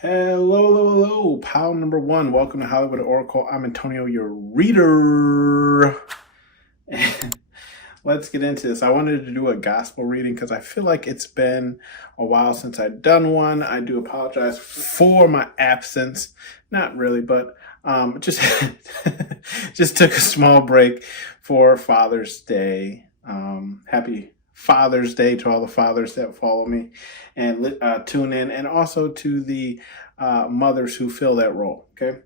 Hello, pal number one. Welcome to Hollywood Oracle. I'm Antonio, your reader. Let's get into this. I wanted to do a gospel reading because I feel like it's been a while since I've done one. I do apologize for my absence. Not really, but just just took a small break for Father's Day. Happy Father's Day to all the fathers that follow me and tune in, and also to the mothers who fill that role. Okay.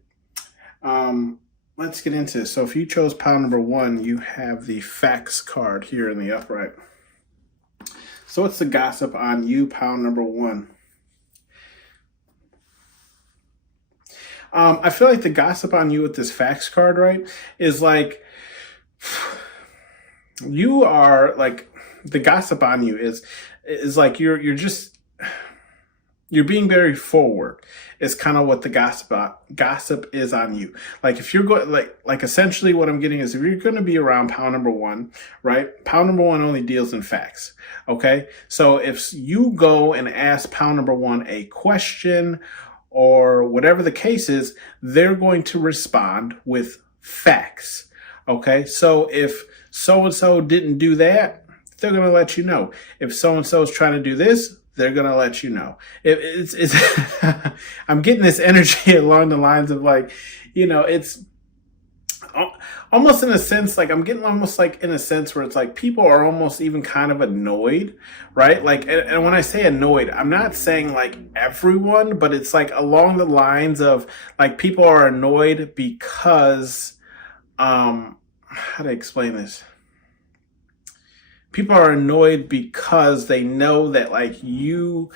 Let's get into this. So if you chose pile number one, you have the facts card here in the upright. So what's the gossip on you, pile number one? I feel like the gossip on you with this facts card, right, is like you are like, the gossip on you is like you're being very forward. Is kind of what the gossip is on you. Like if you're going like essentially what I'm getting is if you're going to be around pile number one, right? Pile number one only deals in facts. Okay, so if you go and ask pile number one a question or whatever the case is, they're going to respond with facts. Okay, so if so and so didn't do that, they're going to let you know. If so and so is trying to do this, they're going to let you know. It's I'm getting this energy along the lines of like, it's almost in a sense, like I'm getting almost like in a sense where it's like people are almost even kind of annoyed, right? Like, and when I say annoyed, I'm not saying like everyone, but it's like along the lines of like people are annoyed because, how to explain this? People are annoyed because they know that like you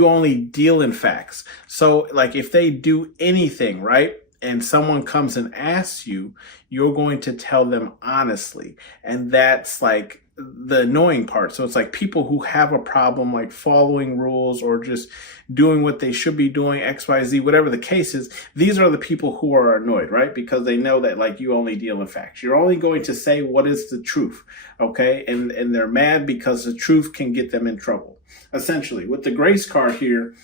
only deal in facts. So like if they do anything, right, and someone comes and asks you, you're going to tell them honestly. And that's like the annoying part. So it's like people who have a problem like following rules or just doing what they should be doing, XYZ, whatever the case is, these are the people who are annoyed, right? Because they know that like you only deal in facts. You're only going to say what is the truth, okay? And they're mad because the truth can get them in trouble. Essentially, with the grace card here,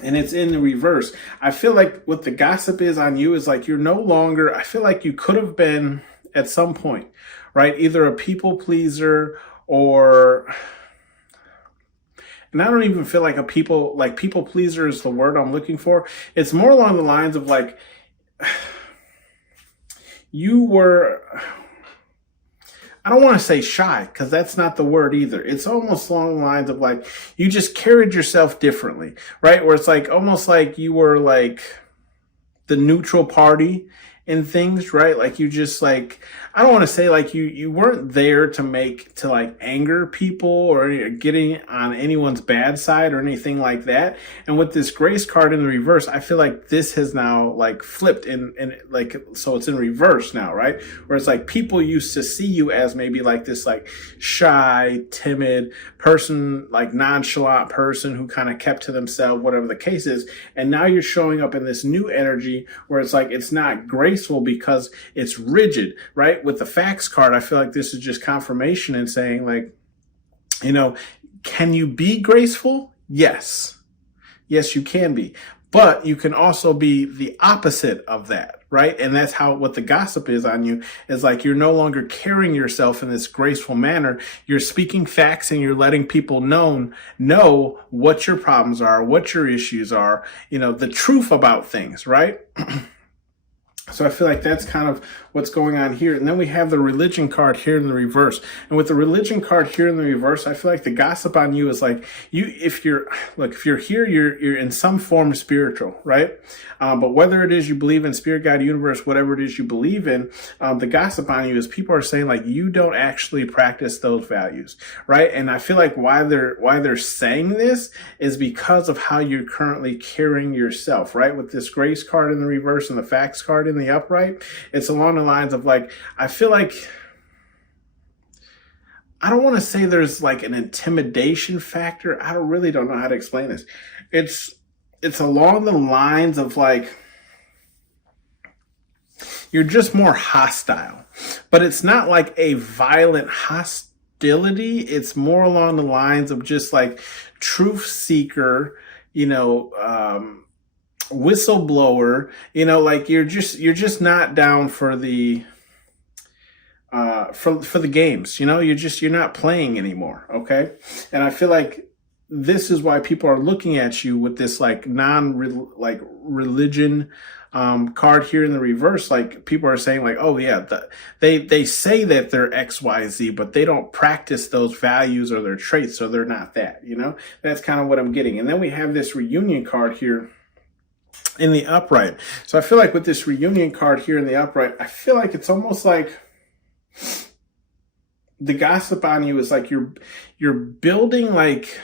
and it's in the reverse, I feel like what the gossip is on you is like you're no longer, I feel like you could have been at some point, right? Either a people pleaser or, and I don't even feel like people pleaser is the word I'm looking for. It's more along the lines of like, you were, I don't want to say shy because that's not the word either. It's almost along the lines of like, you just carried yourself differently, right? Where it's like, almost like you were like the neutral party in things, right? Like you just like, I don't want to say like you weren't there to like anger people or getting on anyone's bad side or anything like that. And with this grace card in the reverse, I feel like this has now like flipped and like, so it's in reverse now, right? Where it's like people used to see you as maybe like this like shy, timid person, like nonchalant person who kind of kept to themselves, whatever the case is. And now you're showing up in this new energy where it's like, it's not graceful because it's rigid, right? With the facts card, I feel like this is just confirmation and saying like, can you be graceful? Yes. Yes, you can be. But you can also be the opposite of that, right? And that's what the gossip is on you, is like you're no longer carrying yourself in this graceful manner. You're speaking facts and you're letting people know what your problems are, what your issues are, the truth about things, right? So I feel like that's kind of what's going on here. And then we have the religion card here in the reverse. And with the religion card here in the reverse, I feel like the gossip on you is like if you're here, you're in some form spiritual, right? But whether it is you believe in spirit, God, universe, whatever it is you believe in, the gossip on you is people are saying like you don't actually practice those values, right? And I feel like why they're saying this is because of how you're currently carrying yourself, right? With this grace card in the reverse and the facts card in the upright, it's along the lines of like, I feel like, I don't want to say there's like an intimidation factor. I really don't know how to explain this. It's along the lines of like, you're just more hostile, but it's not like a violent hostility. It's more along the lines of just like truth seeker, whistleblower, like you're just not down for the for the games, you're not playing anymore. Okay. And I feel like this is why people are looking at you with this like religion card here in the reverse. Like people are saying like, oh yeah, they say that they're XYZ, but they don't practice those values or their traits, so they're not that. That's kind of what I'm getting. And then we have this reunion card here in the upright. So I feel like with this reunion card here in the upright, I feel like it's almost like the gossip on you is like you're building like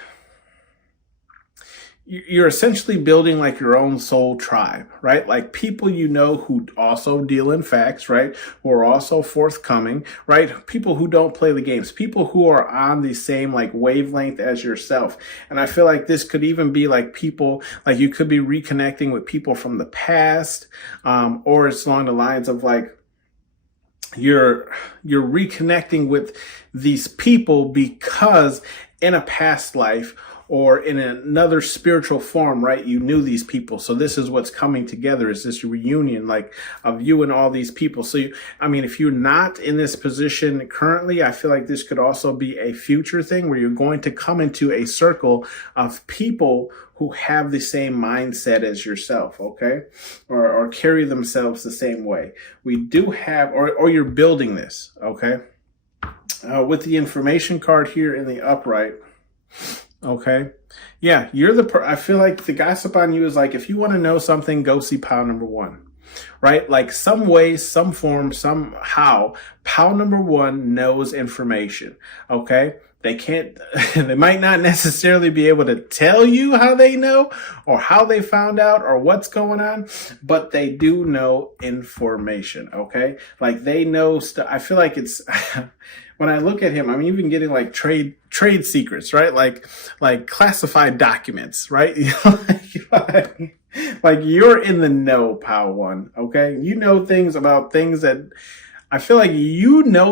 you're essentially building like your own soul tribe, right? Like people who also deal in facts, right? Who are also forthcoming, right? People who don't play the games, people who are on the same like wavelength as yourself. And I feel like this could even be like people, like you could be reconnecting with people from the past, or it's along the lines of like, you're reconnecting with these people because in a past life or in another spiritual form, right, you knew these people. So this is what's coming together, is this reunion like of you and all these people. So if you're not in this position currently, I feel like this could also be a future thing where you're going to come into a circle of people who have the same mindset as yourself, okay? Or carry themselves the same way. We do have, or you're building this, okay? With the information card here in the upright, okay? Yeah, I feel like the gossip on you is like, if you want to know something, go see pile number one, right? Like some way, some form, somehow, pile number one knows information, okay? They might not necessarily be able to tell you how they know or how they found out or what's going on, but they do know information, okay? Like they know stuff. I feel like it's, when I look at him, I'm even getting like trade secrets, right? Like classified documents, right? like you're in the know, pal one, okay? You know things about things that I feel like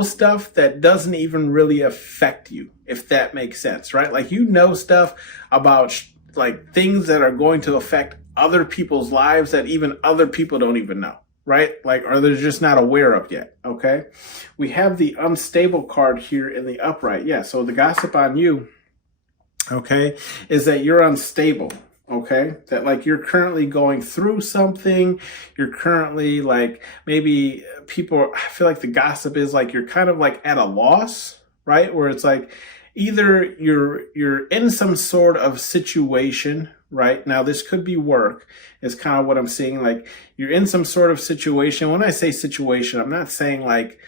stuff that doesn't even really affect you, if that makes sense, right? Like stuff about like things that are going to affect other people's lives that even other people don't even know, right? Like, or they're just not aware of yet, okay? We have the unstable card here in the upright. Yeah, so the gossip on you, okay, is that you're unstable. Okay, that like you're currently going through something. You're currently like, maybe I feel like the gossip is like you're kind of like at a loss, right? Where it's like either you're in some sort of situation, right? Now this could be work, is kind of what I'm seeing. Like you're in some sort of situation. When I say situation, I'm not saying like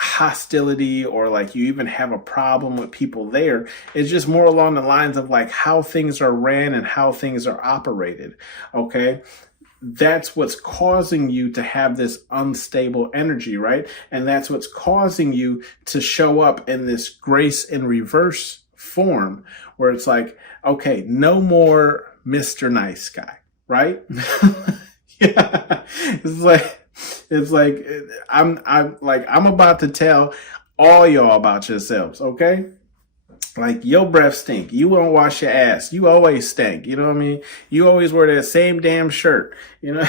hostility or like you even have a problem with people there. It's just more along the lines of like how things are ran and how things are operated. Okay. That's what's causing you to have this unstable energy, right? And that's what's causing you to show up in this grace in reverse form where it's like, okay, no more Mr. Nice Guy, right? Yeah. It's like I'm about to tell all y'all about yourselves, okay? Like your breath stink. You won't wash your ass. You always stink. You know what I mean? You always wear that same damn shirt. You know?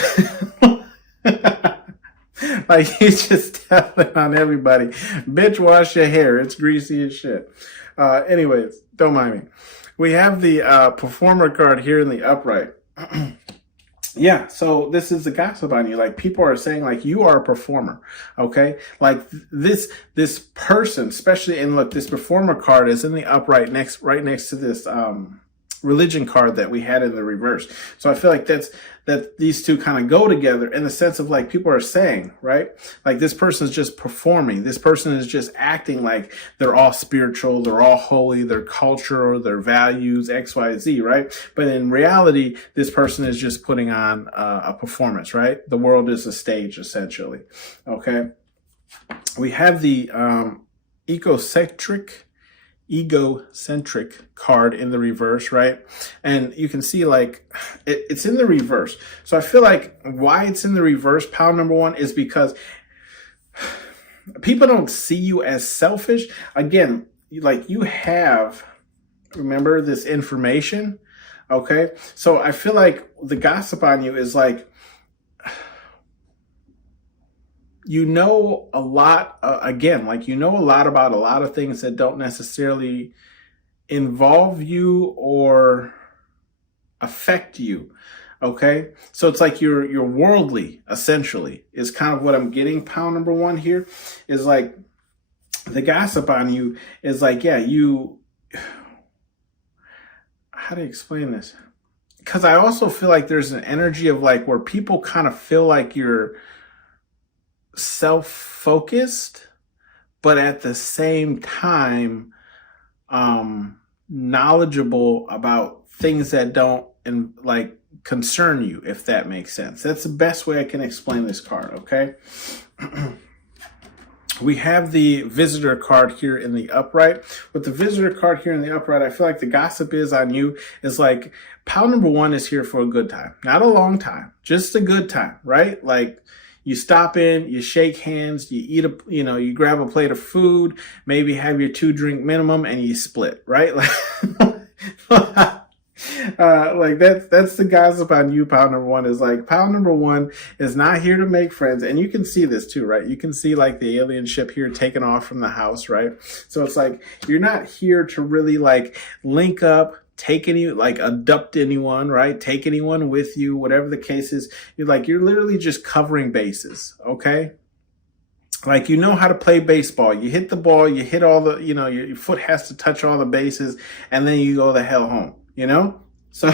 Like you just telling on everybody. Bitch, wash your hair. It's greasy as shit. Anyways, don't mind me. We have the performer card here in the upright. Yeah, so this is the gossip on you. Like people are saying like you are a performer, okay? Like this person, especially, and look, this performer card is in the upright right next to this religion card that we had in the reverse. So I feel like that these two kind of go together in the sense of like people are saying, right? Like this person is just performing. This person is just acting like they're all spiritual, they're all holy, their culture, their values, X, Y, Z, right? But in reality, this person is just putting on a performance, right? The world is a stage, essentially. Okay. We have the egocentric card in the reverse, right? And you can see like it's in the reverse. So I feel like why it's in the reverse, pile number one, is because people don't see you as selfish. Again, like you have, remember, this information, Okay. So I feel like the gossip on you is like, you know a lot, again, like you know a lot about a lot of things that don't necessarily involve you or affect you. Okay. So it's like you're worldly, essentially, is kind of what I'm getting. Pound number one here is like the gossip on you is like, yeah, how do you explain this? Because I also feel like there's an energy of like where people kind of feel like you're self-focused, but at the same time, knowledgeable about things that don't like concern you, if that makes sense. That's the best way I can explain this card. Okay. We have the visitor card here in the upright. With the visitor card here in the upright, I feel like the gossip is on you is like pile number one is here for a good time, not a long time, just a good time, right? Like you stop in, you shake hands, you eat you grab a plate of food, maybe have your 2-drink minimum and you split, right? Like that's the gossip on you. Pile number one is like, pile number one is not here to make friends. And you can see this too, right? You can see like the alien ship here taking off from the house, right? So it's like, you're not here to really like link up, take any, like abduct anyone, right? Take anyone with you, whatever the case is. You're literally just covering bases. Okay. Like, you know how to play baseball. You hit the ball, you hit all the, your foot has to touch all the bases, and then you go the hell home, So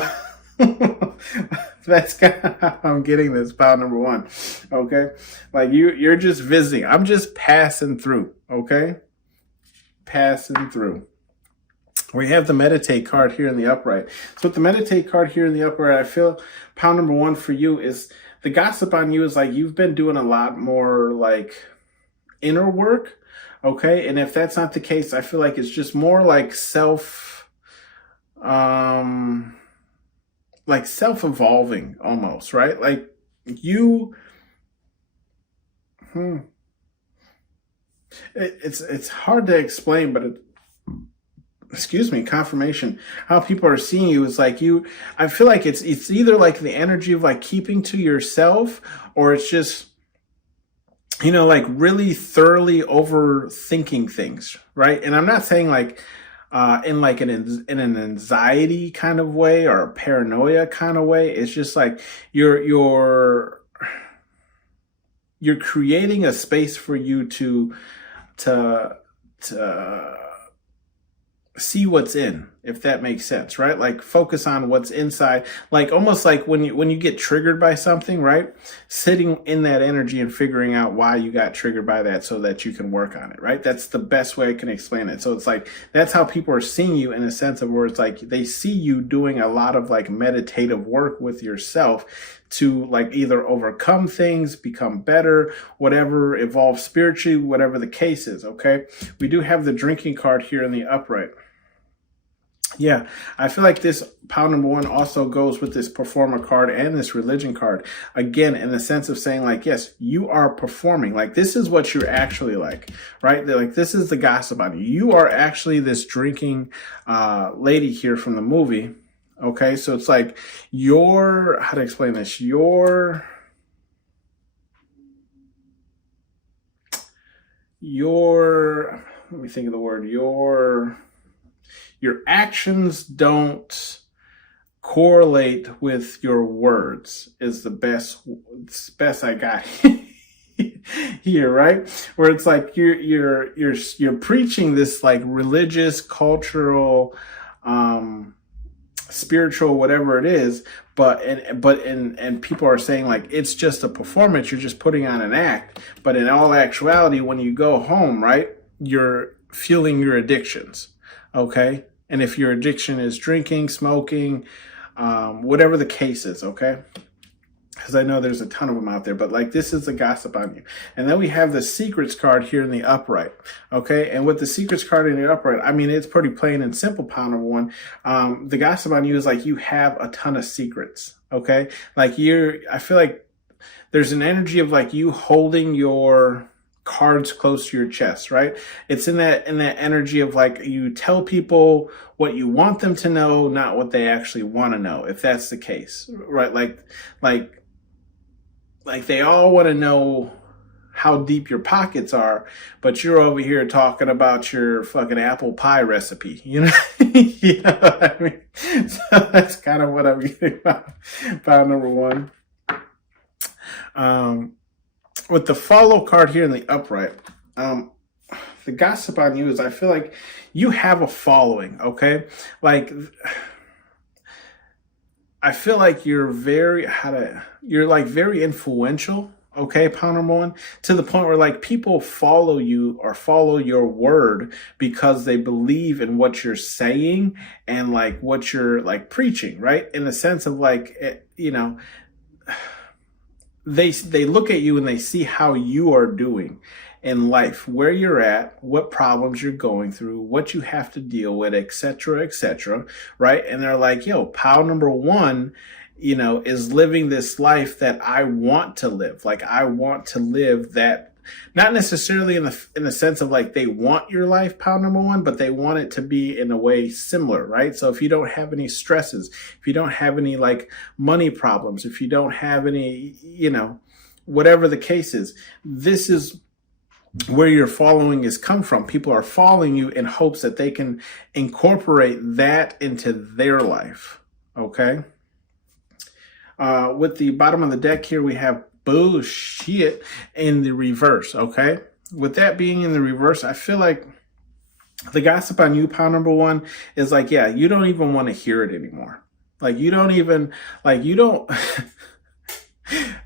that's kind of how I'm getting this, pile number one. Okay. Like you're just visiting. I'm just passing through. Okay. Passing through. We have the meditate card here in the upright. So with the meditate card here in the upright, I feel pile number one for you is the gossip on you is like, you've been doing a lot more like inner work. Okay. And if that's not the case, I feel like it's just more like self-evolving almost, right? Like it's hard to explain, but confirmation, how people are seeing you is like I feel like it's either like the energy of like keeping to yourself, or it's just, like really thoroughly overthinking things, right? And I'm not saying like, in like in an anxiety kind of way or a paranoia kind of way. It's just like you're creating a space for you to see what's in, if that makes sense, right? Like focus on what's inside, like almost like when you get triggered by something, right? Sitting in that energy and figuring out why you got triggered by that so that you can work on it, right? That's the best way I can explain it. So it's like, that's how people are seeing you, in a sense of where it's like they see you doing a lot of like meditative work with yourself to like either overcome things, become better, whatever, evolve spiritually, whatever the case is. Okay. We do have the drinking card here in the upright. Yeah, I feel like this pile number one also goes with this performer card and this religion card. Again, in the sense of saying like, yes, you are performing. Like, this is what you're actually like, right? They're like, this is the gossip on you. You are actually this drinking lady here from the movie. Okay, so it's like how to explain this? Let me think of the word, your actions don't correlate with your words is the best I got here, right? Where it's like you're preaching this like religious, cultural, spiritual, whatever it is, but people are saying like it's just a performance, you're just putting on an act, but in all actuality, when you go home, right, you're fueling your addictions. Okay. And if your addiction is drinking, smoking, whatever the case is, okay? Because I know there's a ton of them out there, but like this is the gossip on you. And then we have the secrets card here in the upright, okay? And with the secrets card in the upright, I mean, it's pretty plain and simple, pile number one. The gossip on you is like you have a ton of secrets, okay? Like I feel like there's an energy of like you holding your cards close to your chest, right? It's in that energy of like you tell people what you want them to know, not what they actually want to know, if that's the case, right? Like they all want to know how deep your pockets are, but you're over here talking about your fucking apple pie recipe, you know? You know what I mean? So that's kind of what I'm getting about number one. With the follow card here in the upright, the gossip on you is I feel like you have a following, okay? Like, I feel like you're very influential, okay, pound number one, to the point where like people follow you or follow your word because they believe in what you're saying and like what you're like preaching, right? In the sense of like, you know, they look at you and they see how you are doing in life, where you're at, what problems you're going through, what you have to deal with, etc., right? And they're like, yo, pal number one, you know, is living this life that I want to live. Like I want to live that, not necessarily in the sense of like they want your life, pal number one, but they want it to be in a way similar, right? So if you don't have any stresses, if you don't have any like money problems, if you don't have any, you know, whatever the case is, this is where your following is come from. People are following you in hopes that they can incorporate that into their life. Okay. With the bottom of the deck here, we have bullshit in the reverse. Okay. With that being in the reverse, I feel like the gossip on you, pal number one, is like, yeah, you don't even want to hear it anymore. Like you don't even, like you don't,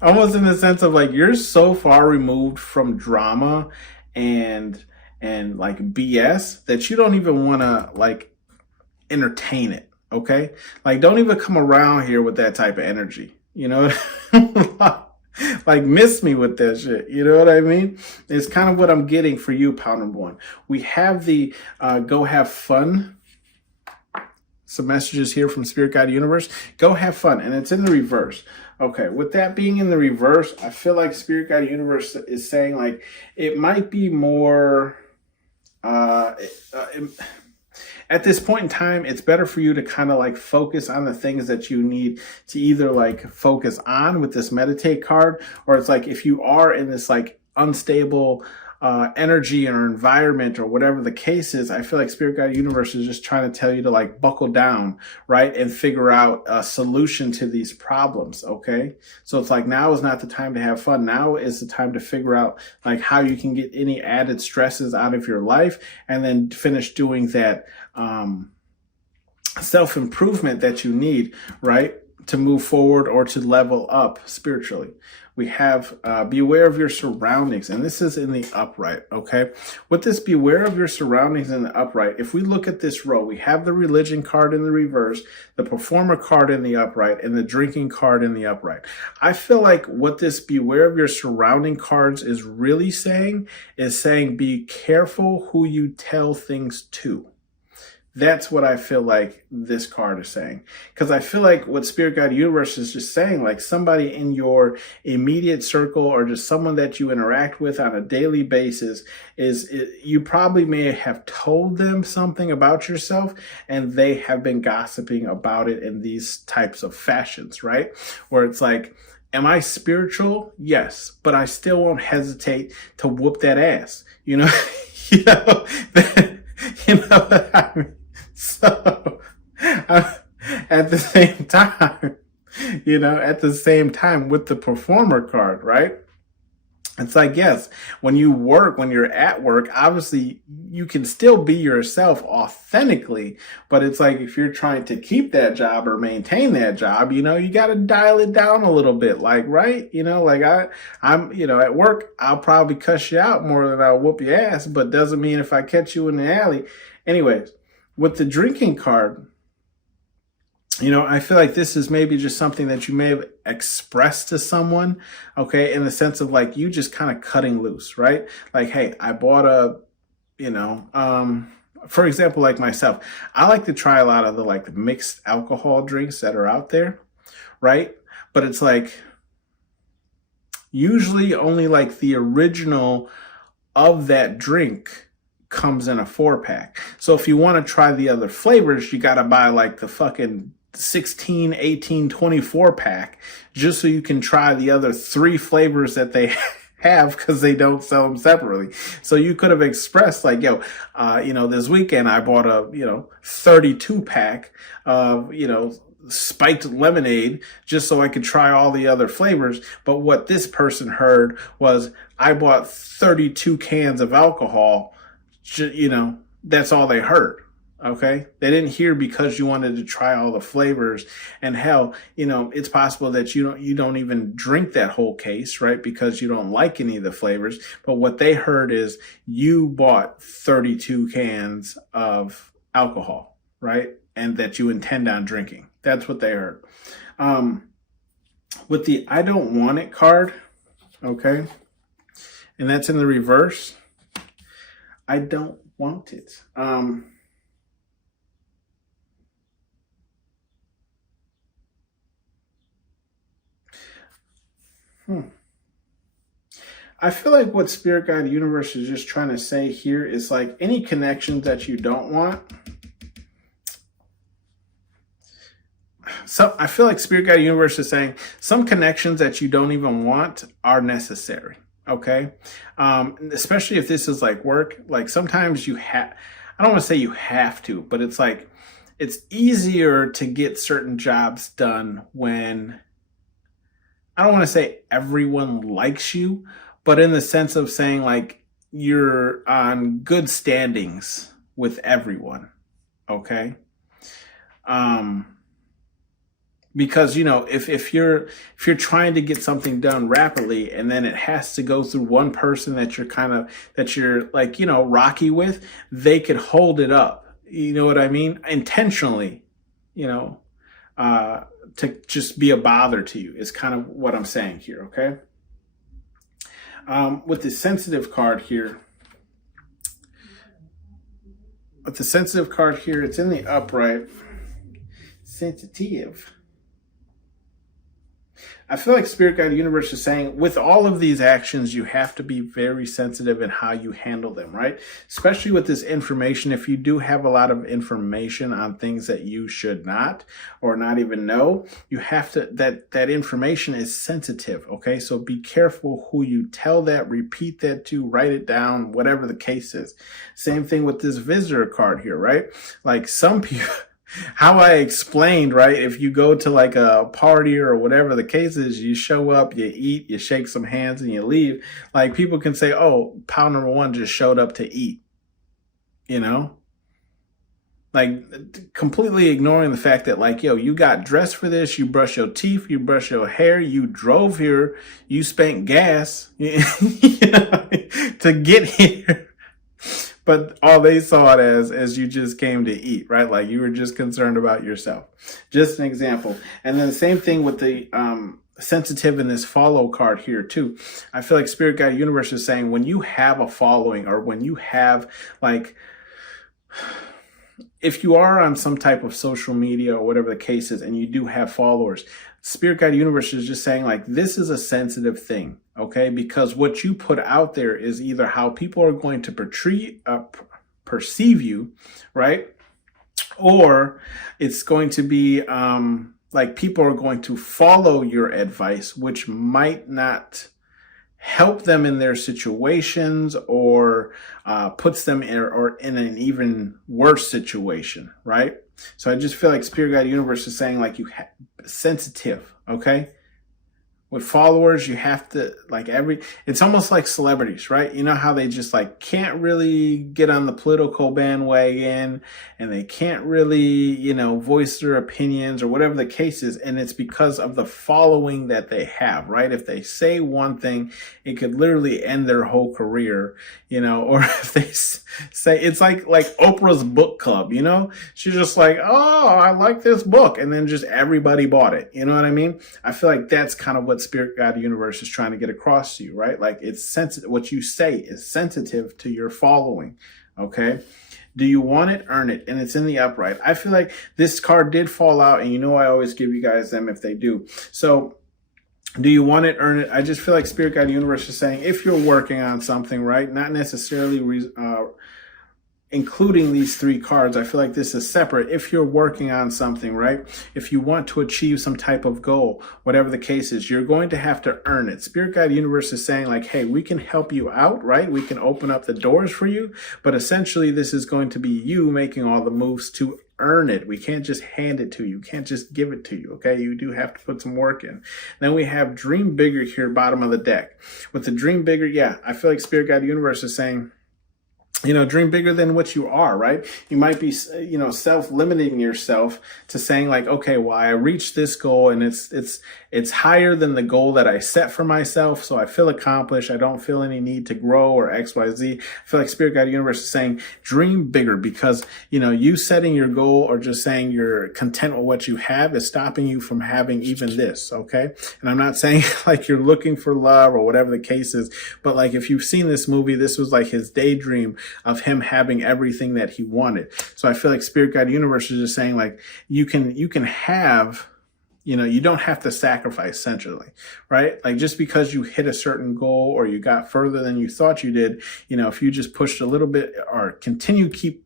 almost in the sense of like you're so far removed from drama and like BS that you don't even want to like entertain it. Okay, like don't even come around here with that type of energy, you know. Like miss me with that shit, you know what I mean? It's kind of what I'm getting for you, pal number one. We have the go have fun, some messages here from Spirit Guide Universe. Go have fun, and it's in the reverse. Okay, with that being in the reverse, I feel like Spirit Guide Universe is saying like it might be more at this point in time, it's better for you to kind of like focus on the things that you need to either like focus on with this meditate card, or it's like if you are in this like unstable energy or environment or whatever the case is, I feel like Spirit Guide Universe is just trying to tell you to like buckle down, right? And figure out a solution to these problems. Okay. So it's like now is not the time to have fun. Now is the time to figure out like how you can get any added stresses out of your life and then finish doing that self-improvement that you need, right? To move forward or to level up spiritually. We have be aware of your surroundings, and this is in the upright, okay? With this be aware of your surroundings in the upright, if we look at this row, we have the religion card in the reverse, the performer card in the upright, and the drinking card in the upright. I feel like what this beware of your surrounding cards is really saying is saying be careful who you tell things to. That's what I feel like this card is saying. Because I feel like what Spirit Guide Universe is just saying, like somebody in your immediate circle or just someone that you interact with on a daily basis you probably may have told them something about yourself and they have been gossiping about it in these types of fashions, right? Where it's like, am I spiritual? Yes, but I still won't hesitate to whoop that ass. You know, you know, you know what I mean? So, at the same time, you know, at the same time with the performer card, right? It's like, yes, when you're at work, obviously you can still be yourself authentically, but it's like if you're trying to keep that job or maintain that job, you know, you got to dial it down a little bit, like, right? You know, like I'm, you know, at work, I'll probably cuss you out more than I'll whoop your ass, but doesn't mean if I catch you in the alley. Anyways, with the drinking card, you know, I feel like this is maybe just something that you may have expressed to someone, okay, in the sense of like you just kind of cutting loose, right? Like, hey, I bought a, you know, for example, like myself, I like to try a lot of the like mixed alcohol drinks that are out there, right? But it's like usually only like the original of that drink comes in a 4-pack. So if you want to try the other flavors, you got to buy like the fucking 16, 18, 24 pack just so you can try the other 3 flavors that they have, because they don't sell them separately. So you could have expressed like, yo, this weekend I bought a, 32 pack of, spiked lemonade just so I could try all the other flavors. But what this person heard was, I bought 32 cans of alcohol. That's all they heard. Okay. They didn't hear because you wanted to try all the flavors. And hell, it's possible that you don't even drink that whole case, right? Because you don't like any of the flavors. But what they heard is you bought 32 cans of alcohol, right? And that you intend on drinking. That's what they heard. With the I don't want it card, okay? And that's in the reverse. I don't want it. I feel like what Spirit Guide Universe is just trying to say here is like any connections that you don't want. So I feel like Spirit Guide Universe is saying some connections that you don't even want are necessary. Okay. Especially if this is like work, like sometimes I don't want to say you have to, but it's like, it's easier to get certain jobs done when, I don't want to say everyone likes you, but in the sense of saying like you're on good standings with everyone. Okay. Because, if you're trying to get something done rapidly and then it has to go through one person that you're like, rocky with, they could hold it up. You know what I mean? Intentionally, to just be a bother to you is kind of what I'm saying here. Okay. With the sensitive card here, it's in the upright. Sensitive. I feel like Spirit Guide Universe is saying with all of these actions, you have to be very sensitive in how you handle them, right? Especially with this information. If you do have a lot of information on things that you should not or not even know, you have to, that information is sensitive. Okay. So be careful who you tell that, repeat that to, write it down, whatever the case is. Same thing with this visitor card here, right? Like some people, how I explained, right? If you go to like a party or whatever the case is, you show up, you eat, you shake some hands and you leave. Like people can say, oh, pal number 1 just showed up to eat, like completely ignoring the fact that like, yo, you got dressed for this, you brush your teeth, you brush your hair, you drove here, you spent gas to get here. But all they saw it as you just came to eat, right? Like you were just concerned about yourself. Just an example. And then the same thing with the sensitive in this follow card here too. I feel like Spirit Guide Universe is saying when you have a following or when you have like, if you are on some type of social media or whatever the case is and you do have followers, Spirit Guide Universe is just saying like, this is a sensitive thing. Okay, because what you put out there is either how people are going to perceive you, right? Or it's going to be like people are going to follow your advice, which might not help them in their situations or puts them in an even worse situation, right? So I just feel like Spirit Guide Universe is saying like sensitive, okay? With followers, you have to it's almost like celebrities, right? You know how they just like can't really get on the political bandwagon and they can't really, voice their opinions or whatever the case is. And it's because of the following that they have, right? If they say one thing, it could literally end their whole career, or if they say it's like Oprah's book club, she's just like, oh, I like this book. And then just everybody bought it. You know what I mean? I feel like that's kind of what Spirit Guide Universe is trying to get across to you, right? Like it's sensitive. What you say is sensitive to your following. Okay. Do you want it? Earn it. And it's in the upright. I feel like this card did fall out and I always give you guys them if they do. So Do you want it, earn it? I just feel like Spirit Guide Universe is saying if you're working on something, right? Not necessarily including these three cards. I feel like this is separate. If you're working on something, right? If you want to achieve some type of goal, whatever the case is, you're going to have to earn it. Spirit Guide Universe is saying like, hey, we can help you out, right? We can open up the doors for you, but essentially this is going to be you making all the moves to earn it. We can't just hand it to you. Can't just give it to you. Okay. You do have to put some work in. Then we have Dream Bigger here, bottom of the deck. With the Dream Bigger, yeah, I feel like Spirit Guide Universe is saying, you know, dream bigger than what you are, right? You might be, you know, self-limiting yourself to saying like, okay, well, I reached this goal and it's higher than the goal that I set for myself. So I feel accomplished. I don't feel any need to grow or X, Y, Z. I feel like Spirit Guide Universe is saying dream bigger because, you know, you setting your goal or just saying you're content with what you have is stopping you from having even this. Okay. And I'm not saying like you're looking for love or whatever the case is, but like if you've seen this movie, this was like his daydream of him having everything that he wanted. So I feel like Spirit Guide Universe is just saying like, you can have, you know, you don't have to sacrifice essentially, right? Like just because you hit a certain goal or you got further than you thought you did, you know, if you just pushed a little bit or continue to keep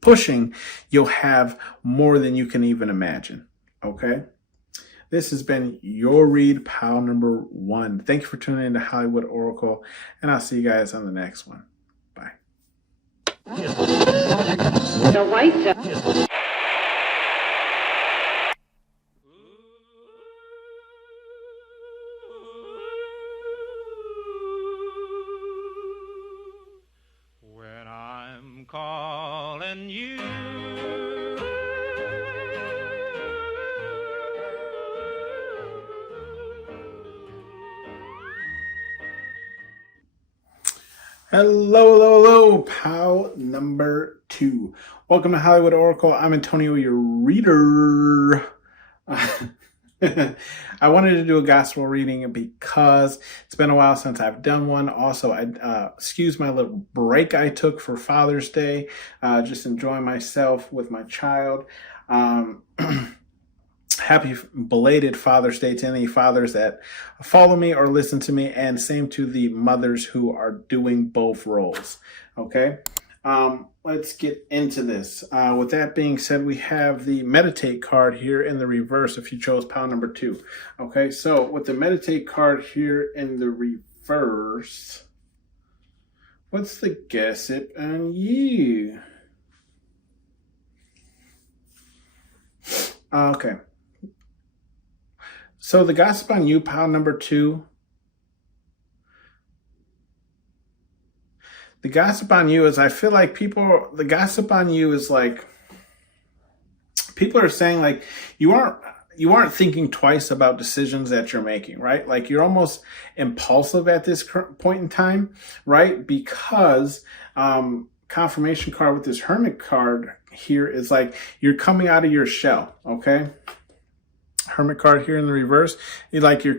pushing, you'll have more than you can even imagine. Okay. This has been your read, pile number 1. Thank you for tuning in to Hollywood Oracle, and I'll see you guys on the next one. Bye. The white when I'm calling you. Hello, pal number 2. Welcome to Hollywood Oracle. I'm Antonio, your reader. I wanted to do a gospel reading because it's been a while since I've done one. Also, excuse my little break I took for Father's Day. Just enjoying myself with my child. Happy belated Father's Day to any fathers that follow me or listen to me, and same to the mothers who are doing both roles. Okay, let's get into this. With that being said, we have the Meditate card here in the reverse if you chose pile number 2. Okay, so with the Meditate card here in the reverse, what's the gossip on you? Okay. So the gossip on you, pile number 2. The gossip on you is, I feel like the gossip on you is like, people are saying like, you aren't thinking twice about decisions that you're making, right? Like you're almost impulsive at this point in time, right? Because, confirmation card with this Hermit card here is like, you're coming out of your shell. Okay. Hermit card here in the reverse, either you're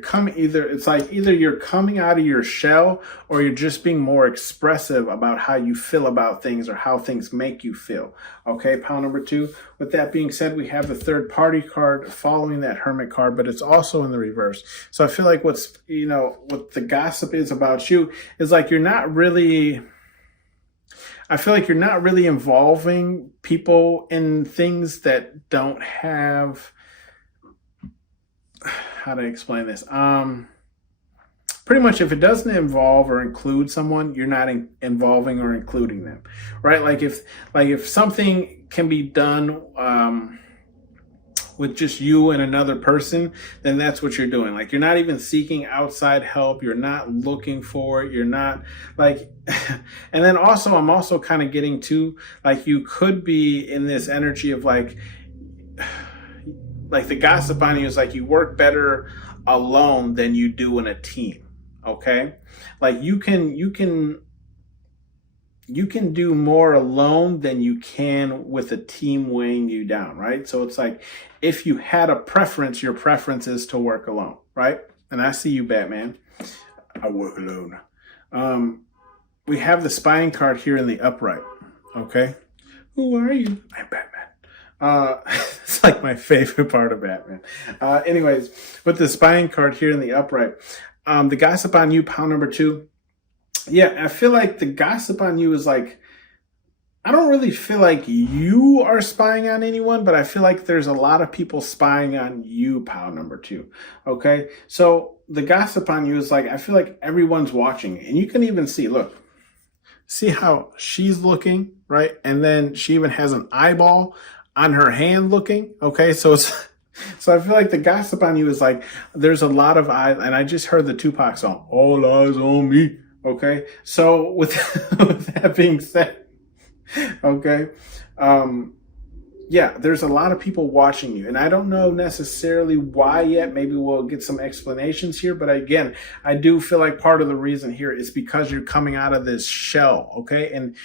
coming out of your shell or you're just being more expressive about how you feel about things or how things make you feel. Okay, pile number 2. With that being said, we have the third party card following that Hermit card, but it's also in the reverse. So I feel like what the gossip is about you is like I feel like you're not really involving people in things that don't have, how to explain this? Pretty much if it doesn't involve or include someone, you're not involving or including them, right? Like if something can be done with just you and another person, then that's what you're doing. Like you're not even seeking outside help. You're not looking for it. You're not like, and then also I'm also kind of getting to like, you could be in this energy of like the gossip on you is like you work better alone than you do in a team. Okay. Like you can do more alone than you can with a team weighing you down. Right. So it's like, if you had a preference, your preference is to work alone. Right. And I see you, Batman. I work alone. We have the spying card here in the upright. Okay. Who are you? I'm Batman. It's like my favorite part of Batman. Anyways, with the spying card here in the upright, the gossip on you, pile number 2. Yeah, I feel like the gossip on you is like, I don't really feel like you are spying on anyone, but I feel like there's a lot of people spying on you, pile number 2. Okay. So the gossip on you is like, I feel like everyone's watching, and you can even see how she's looking, right? And then she even has an eyeball on her hand looking. Okay. So I feel like the gossip on you is like, there's a lot of eyes, and I just heard the Tupac song, "All Eyes on Me." Okay. So with, with that being said, okay. Yeah, there's a lot of people watching you, and I don't know necessarily why yet. Maybe we'll get some explanations here, but again, I do feel like part of the reason here is because you're coming out of this shell, okay? And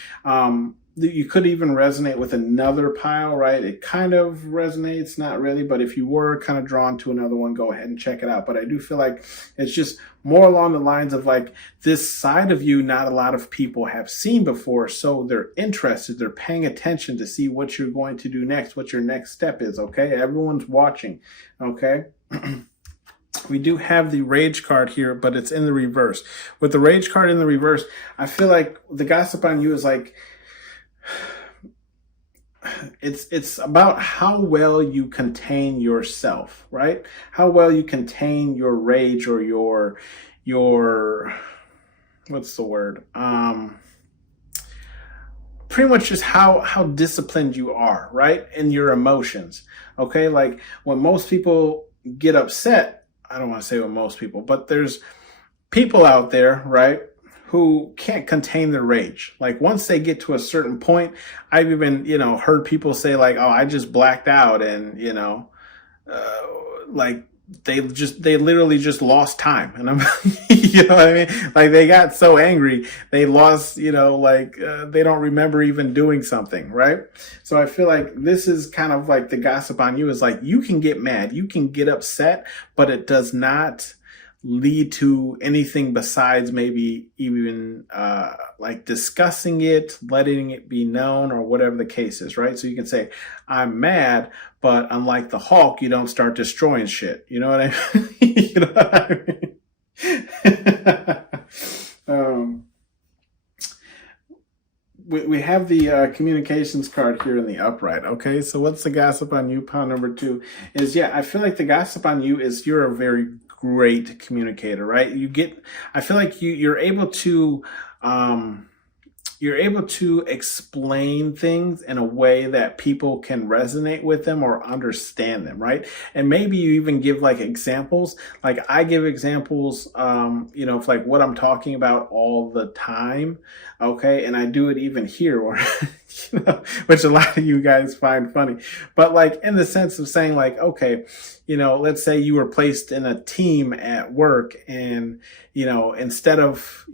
you could even resonate with another pile, right? It kind of resonates, not really, but if you were kind of drawn to another one, go ahead and check it out. But I do feel like it's just more along the lines of like, this side of you not a lot of people have seen before, so they're interested, they're paying attention to see what you're going to do next, what your next step is, okay? Everyone's watching, okay? We do have the rage card here, but it's in the reverse. With the rage card in the reverse, I feel like the gossip on you is like, it's about how well you contain yourself, right? How well you contain your rage or your what's the word? Pretty much just how disciplined you are, right? In your emotions. Okay? Like when most people get upset, I don't want to say when most people, but there's people out there, right, who can't contain their rage. Like once they get to a certain point, I've even, heard people say like, "Oh, I just blacked out," and, like they literally just lost time. And I'm, you know what I mean? Like they got so angry, they lost, they don't remember even doing something, right? So I feel like this is kind of like the gossip on you is like, you can get mad, you can get upset, but it does not lead to anything besides maybe even like discussing it, letting it be known, or whatever the case is, right? So you can say, "I'm mad," but unlike the Hulk, you don't start destroying shit. You know what I mean? You know what I mean? We have the communications card here in the upright. Okay, so what's the gossip on you? Pile number 2 is, yeah, I feel like the gossip on you is you're a very great communicator, right? I feel like you're able to explain things in a way that people can resonate with them or understand them, right? And maybe you even give like examples. Like I give examples, of like what I'm talking about all the time, okay? And I do it even here, or which a lot of you guys find funny. But like in the sense of saying like, okay, let's say you were placed in a team at work, and, instead of,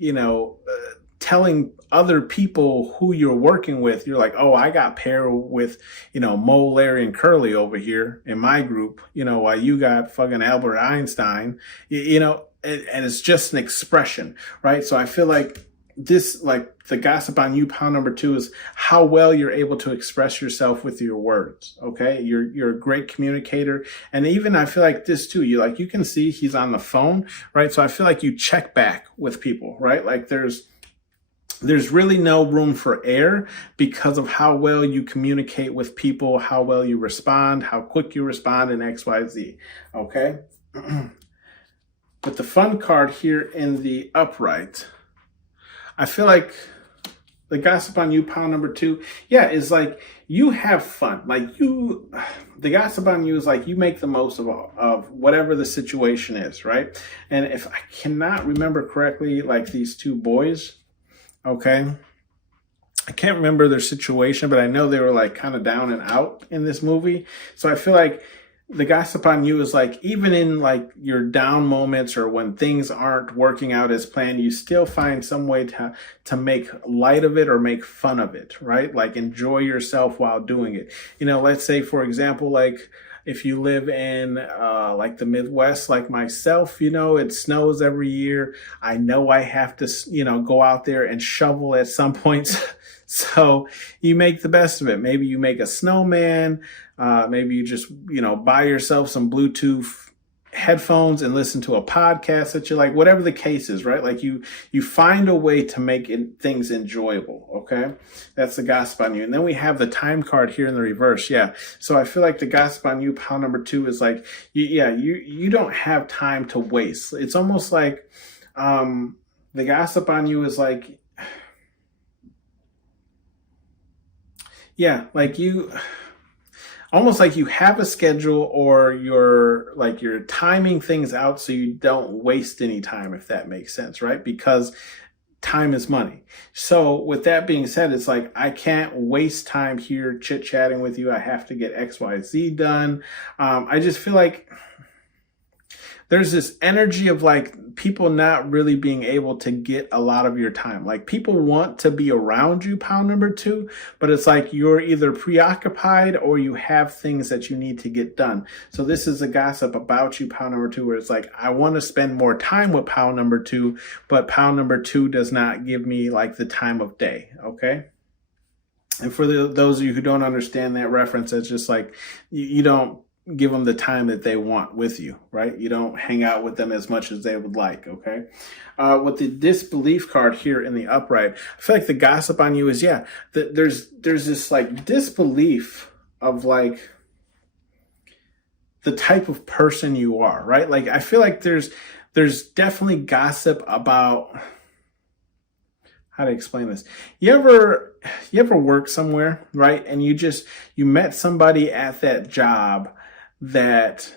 telling other people who you're working with, you're like, "Oh, I got paired with, Mo, Larry, and Curly over here in my group, while you got fucking Albert Einstein," and it's just an expression, right? So I feel like this, like the gossip on you, pile number 2, is how well you're able to express yourself with your words. Okay. You're a great communicator. And even I feel like this too, you can see he's on the phone, right? So I feel like you check back with people, right? Like there's really no room for error because of how well you communicate with people, how well you respond, how quick you respond, and X, Y, Z. Okay. With the fun card here in the upright, I feel like the gossip on you, pile number 2, yeah, is like you have fun. Like the gossip on you is like you make the most of whatever the situation is, right? And if I cannot remember correctly, like these 2 boys, okay, I can't remember their situation, but I know they were like kind of down and out in this movie. So I feel like the gossip on you is like, even in like your down moments or when things aren't working out as planned, you still find some way to make light of it or make fun of it, right? Like enjoy yourself while doing it. Let's say, for example, like if you live in like the Midwest, like myself, it snows every year. I know I have to, go out there and shovel at some points. So you make the best of it. Maybe you make a snowman. Maybe you just, buy yourself some Bluetooth headphones and listen to a podcast that you like, whatever the case is, right? Like you find a way to make things enjoyable. Okay. That's the gossip on you. And then we have the time card here in the reverse. Yeah. So I feel like the gossip on you, pile number 2, is like, you don't have time to waste. It's almost like, the gossip on you is like, almost like you have a schedule, or you're timing things out so you don't waste any time, if that makes sense, right? Because time is money. So with that being said, it's like, I can't waste time here chit-chatting with you. I have to get XYZ done. I just feel like there's this energy of like people not really being able to get a lot of your time. Like people want to be around you, pile number 2, but it's like you're either preoccupied or you have things that you need to get done. So this is a gossip about you, pile number 2, where it's like, I want to spend more time with pile number 2, but pile number 2 does not give me like the time of day. Okay. And for those of you who don't understand that reference, it's just like you don't give them the time that they want with you, right? You don't hang out with them as much as they would like, okay? With the disbelief card here in the upright, I feel like the gossip on you is, there's this like disbelief of like the type of person you are, right? Like I feel like there's definitely gossip about, how to explain this? You ever work somewhere, right? And you met somebody at that job that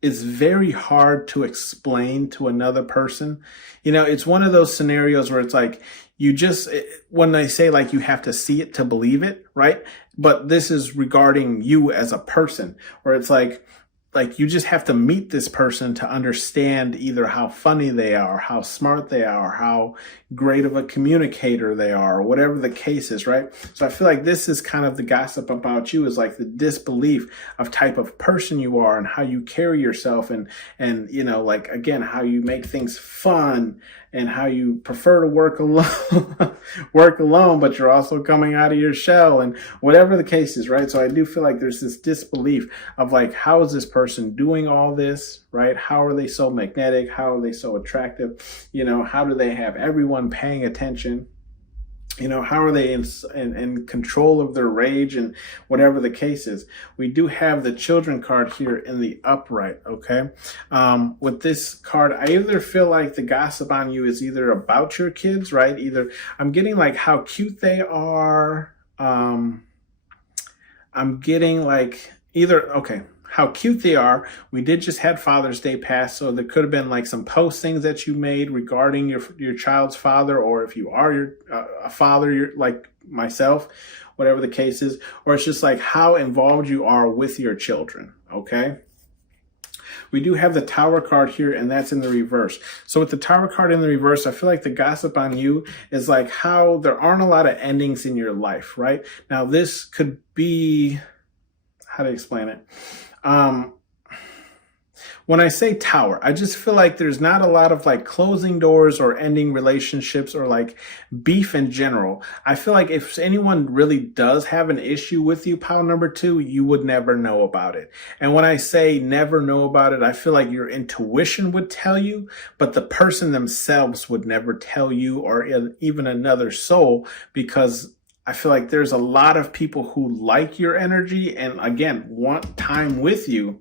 is very hard to explain to another person. It's one of those scenarios where it's like, when they say like you have to see it to believe it, right? But this is regarding you as a person, where it's like you just have to meet this person to understand either how funny they are, how smart they are, how great of a communicator they are, or whatever the case is, right? So I feel like this is kind of the gossip about you, is like the disbelief of type of person you are and how you carry yourself, and like, again, how you make things fun and how you prefer to work alone, but you're also coming out of your shell, and whatever the case is, right? So I do feel like there's this disbelief of like, how is this person doing all this, right? How are they so magnetic? How are they so attractive? How do they have everyone paying attention? How are they in control of their rage, and whatever the case is. We do have the children card here in the upright, okay? With this card, I either feel like the gossip on you is either about your kids, right? Either I'm getting like how cute they are. I'm getting like how cute they are. We did just had Father's Day pass, so there could have been like some postings that you made regarding your child's father, or if you are a father, you're like myself, whatever the case is, or it's just like how involved you are with your children, okay? We do have the Tower card here, and that's in the reverse. So with the Tower card in the reverse, I feel like the gossip on you is like how there aren't a lot of endings in your life, right? Now this could be, how to explain it? When I say Tower, I just feel like there's not a lot of like closing doors or ending relationships or like beef in general. I feel like if anyone really does have an issue with you, pile number 2, you would never know about it. And when I say never know about it, I feel like your intuition would tell you, but the person themselves would never tell you, or even another soul, because I feel like there's a lot of people who like your energy and, again, want time with you.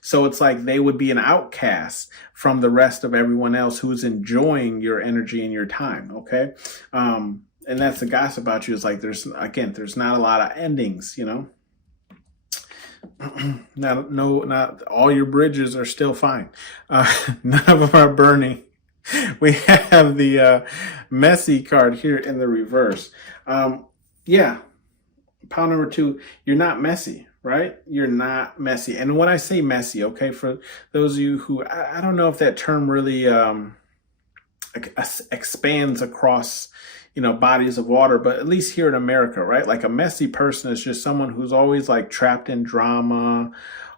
So it's like they would be an outcast from the rest of everyone else who's enjoying your energy and your time, okay? And that's the gossip about you, is like there's not a lot of endings, Not all your bridges are still fine. None of them are burning. We have the messy card here in the reverse. Pile number 2, you're not messy, right? You're not messy. And when I say messy, okay, for those of you who, I don't know if that term really expands across, bodies of water, but at least here in America, right? Like a messy person is just someone who's always like trapped in drama,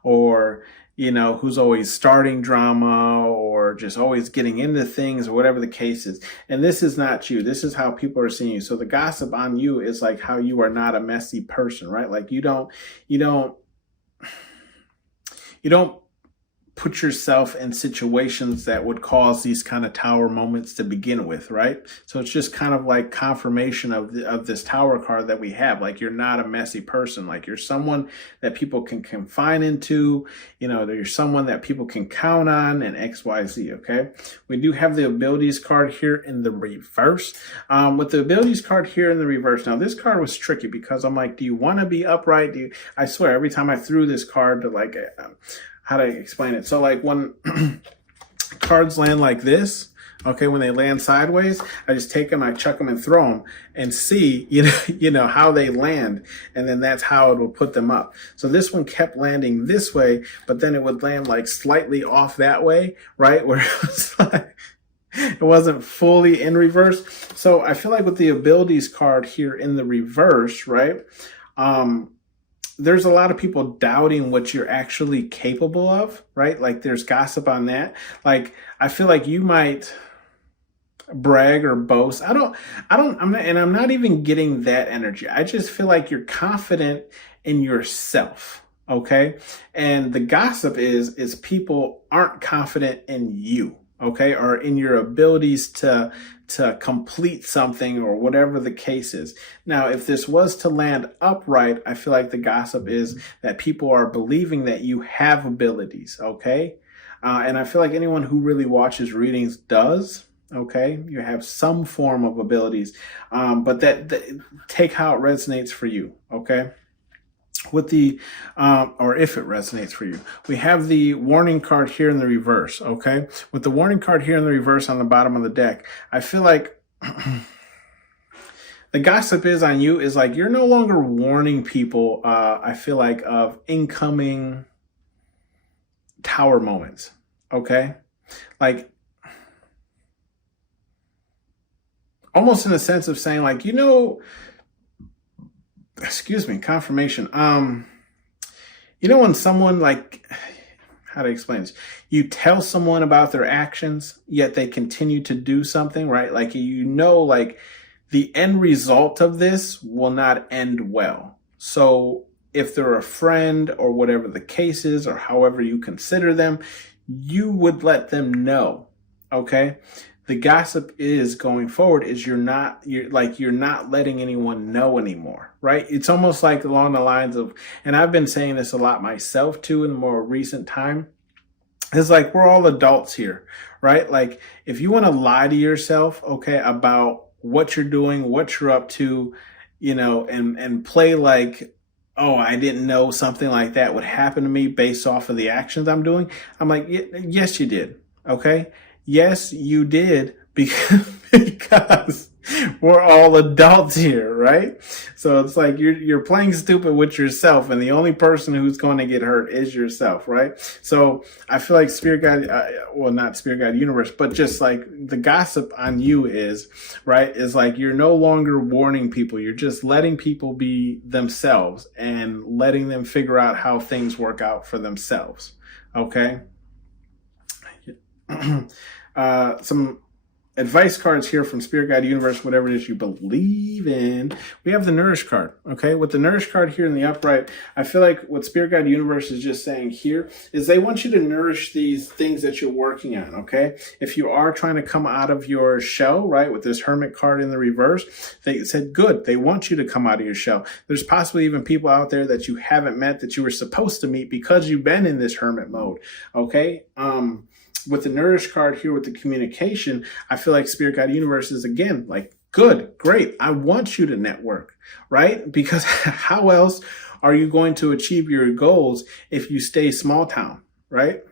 or, who's always starting drama or just always getting into things or whatever the case is. And this is not you. This is how people are seeing you. So the gossip on you is like how you are not a messy person, right? Like you don't put yourself in situations that would cause these kind of tower moments to begin with, right? So it's just kind of like confirmation of this tower card that we have. Like you're not a messy person. Like you're someone that people can confine into, you're someone that people can count on, and X, Y, Z, okay? We do have the abilities card here in the reverse. With the abilities card here in the reverse, now this card was tricky because I'm like, do you want to be upright? I swear, every time I threw this card to like, how to explain it? So like when cards land like this, okay, when they land sideways, I just take them, I chuck them and throw them and see, how they land. And then that's how it will put them up. So this one kept landing this way, but then it would land like slightly off that way, right? Where it was like, it wasn't fully in reverse. So I feel like with the abilities card here in the reverse, right? There's a lot of people doubting what you're actually capable of, right? Like there's gossip on that. Like I feel like you might brag or boast. I'm not even getting that energy. I just feel like you're confident in yourself. Okay. And the gossip is people aren't confident in you. Okay. Or in your abilities to complete something or whatever the case is. Now, if this was to land upright, I feel like the gossip is that people are believing that you have abilities. Okay. And I feel like anyone who really watches readings does. Okay. You have some form of abilities, but that take how it resonates for you. Okay. With the, or if it resonates for you, we have the warning card here in the reverse. Okay. With the warning card here in the reverse on the bottom of the deck, I feel like the gossip is on you is like, you're no longer warning people. I feel like of incoming tower moments. Okay. Like almost in a sense of saying like, excuse me, confirmation. When someone like, how to explain this? You tell someone about their actions, yet they continue to do something, right? Like, like the end result of this will not end well. So if they're a friend or whatever the case is, or however you consider them, you would let them know. Okay. The gossip is going forward is you're not letting anyone know anymore, right? It's almost like along the lines of, and I've been saying this a lot myself too in more recent time. It's like, we're all adults here, right? Like if you want to lie to yourself, okay, about what you're doing, what you're up to, and play like, oh, I didn't know something like that would happen to me based off of the actions I'm doing. I'm like, yes, you did. Okay. Yes, you did, because we're all adults here, right? So it's like you're playing stupid with yourself, and the only person who's going to get hurt is yourself, right? So I feel like Spirit Guide, not Spirit Guide Universe, but just like the gossip on you is like you're no longer warning people. You're just letting people be themselves and letting them figure out how things work out for themselves. Okay. Some advice cards here from Spirit Guide Universe, whatever it is you believe in. We have the Nourish card. Okay. With the Nourish card here in the upright, I feel like what Spirit Guide Universe is just saying here is they want you to nourish these things that you're working on. Okay. If you are trying to come out of your shell, right, with this Hermit card in the reverse, they said, good. They want you to come out of your shell. There's possibly even people out there that you haven't met that you were supposed to meet because you've been in this Hermit mode. Okay. With the Nourish card here with the communication, I feel like Spirit Guide Universe is again like, good, great. I want you to network, right? Because how else are you going to achieve your goals if you stay small town, right?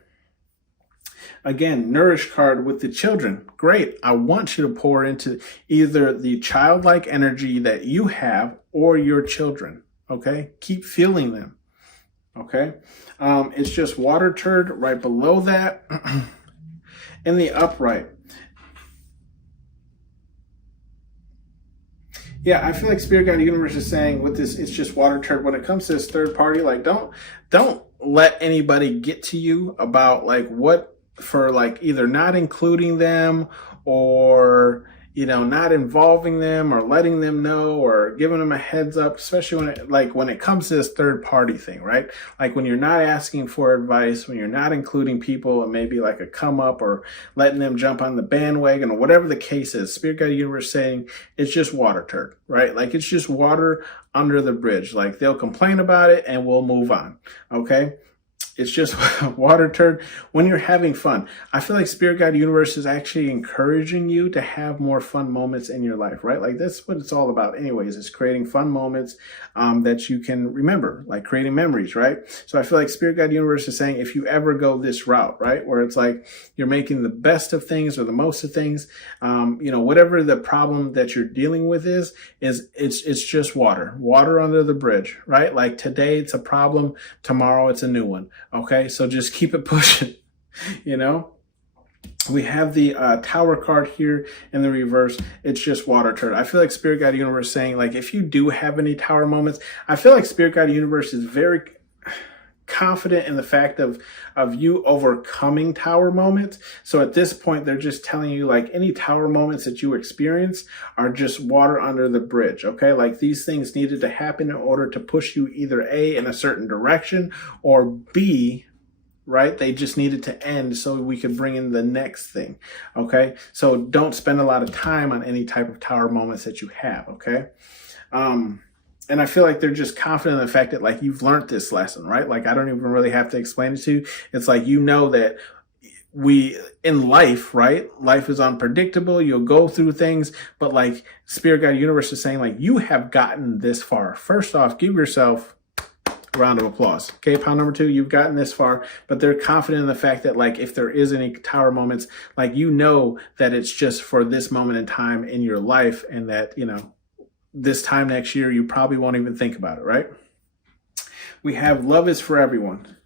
Again, Nourish card with the children. Great. I want you to pour into either the childlike energy that you have or your children. Okay. Keep feeling them. Okay. It's just water turd right below that. In the upright, Yeah, I feel like Spirit Guide Universe is saying with this, it's just water turd. When it comes to this third party, like don't let anybody get to you about like what for like either not including them or not involving them or letting them know or giving them a heads up, especially when it comes to this third party thing, right? Like when you're not asking for advice, when you're not including people and maybe like a come up or letting them jump on the bandwagon or whatever the case is. Spirit Guide Universe saying it's just water turd, right? Like it's just water under the bridge. Like they'll complain about it and we'll move on. Okay. It's just water turd when you're having fun. I feel like Spirit Guide Universe is actually encouraging you to have more fun moments in your life, right? Like that's what it's all about anyways, is creating fun moments that you can remember, like creating memories, right? So I feel like Spirit Guide Universe is saying if you ever go this route, right, where it's like you're making the best of things or the most of things, whatever the problem that you're dealing with is it's just water under the bridge, right? Like today it's a problem, tomorrow it's a new one. Okay, so just keep it pushing, We have the Tower card here in the reverse. It's just water turd. I feel like Spirit Guide Universe saying, like, if you do have any Tower moments, I feel like Spirit Guide Universe is very confident in the fact of you overcoming Tower moments. So at this point, they're just telling you, like, any Tower moments that you experience are just water under the bridge, okay? Like, these things needed to happen in order to push you either A, in a certain direction, or B, right? They just needed to end so we could bring in the next thing, okay? So don't spend a lot of time on any type of Tower moments that you have, okay? And I feel like they're just confident in the fact that, like, you've learned this lesson, right? Like, I don't even really have to explain it to you. It's like, that in life, right? Life is unpredictable. You'll go through things, but like Spirit Guide Universe is saying, like, you have gotten this far. First off, give yourself a round of applause. Okay, pile number 2, you've gotten this far, but they're confident in the fact that, like, if there is any Tower moments, like, that it's just for this moment in time in your life, and that, this time next year, you probably won't even think about it, right? We have love is for everyone.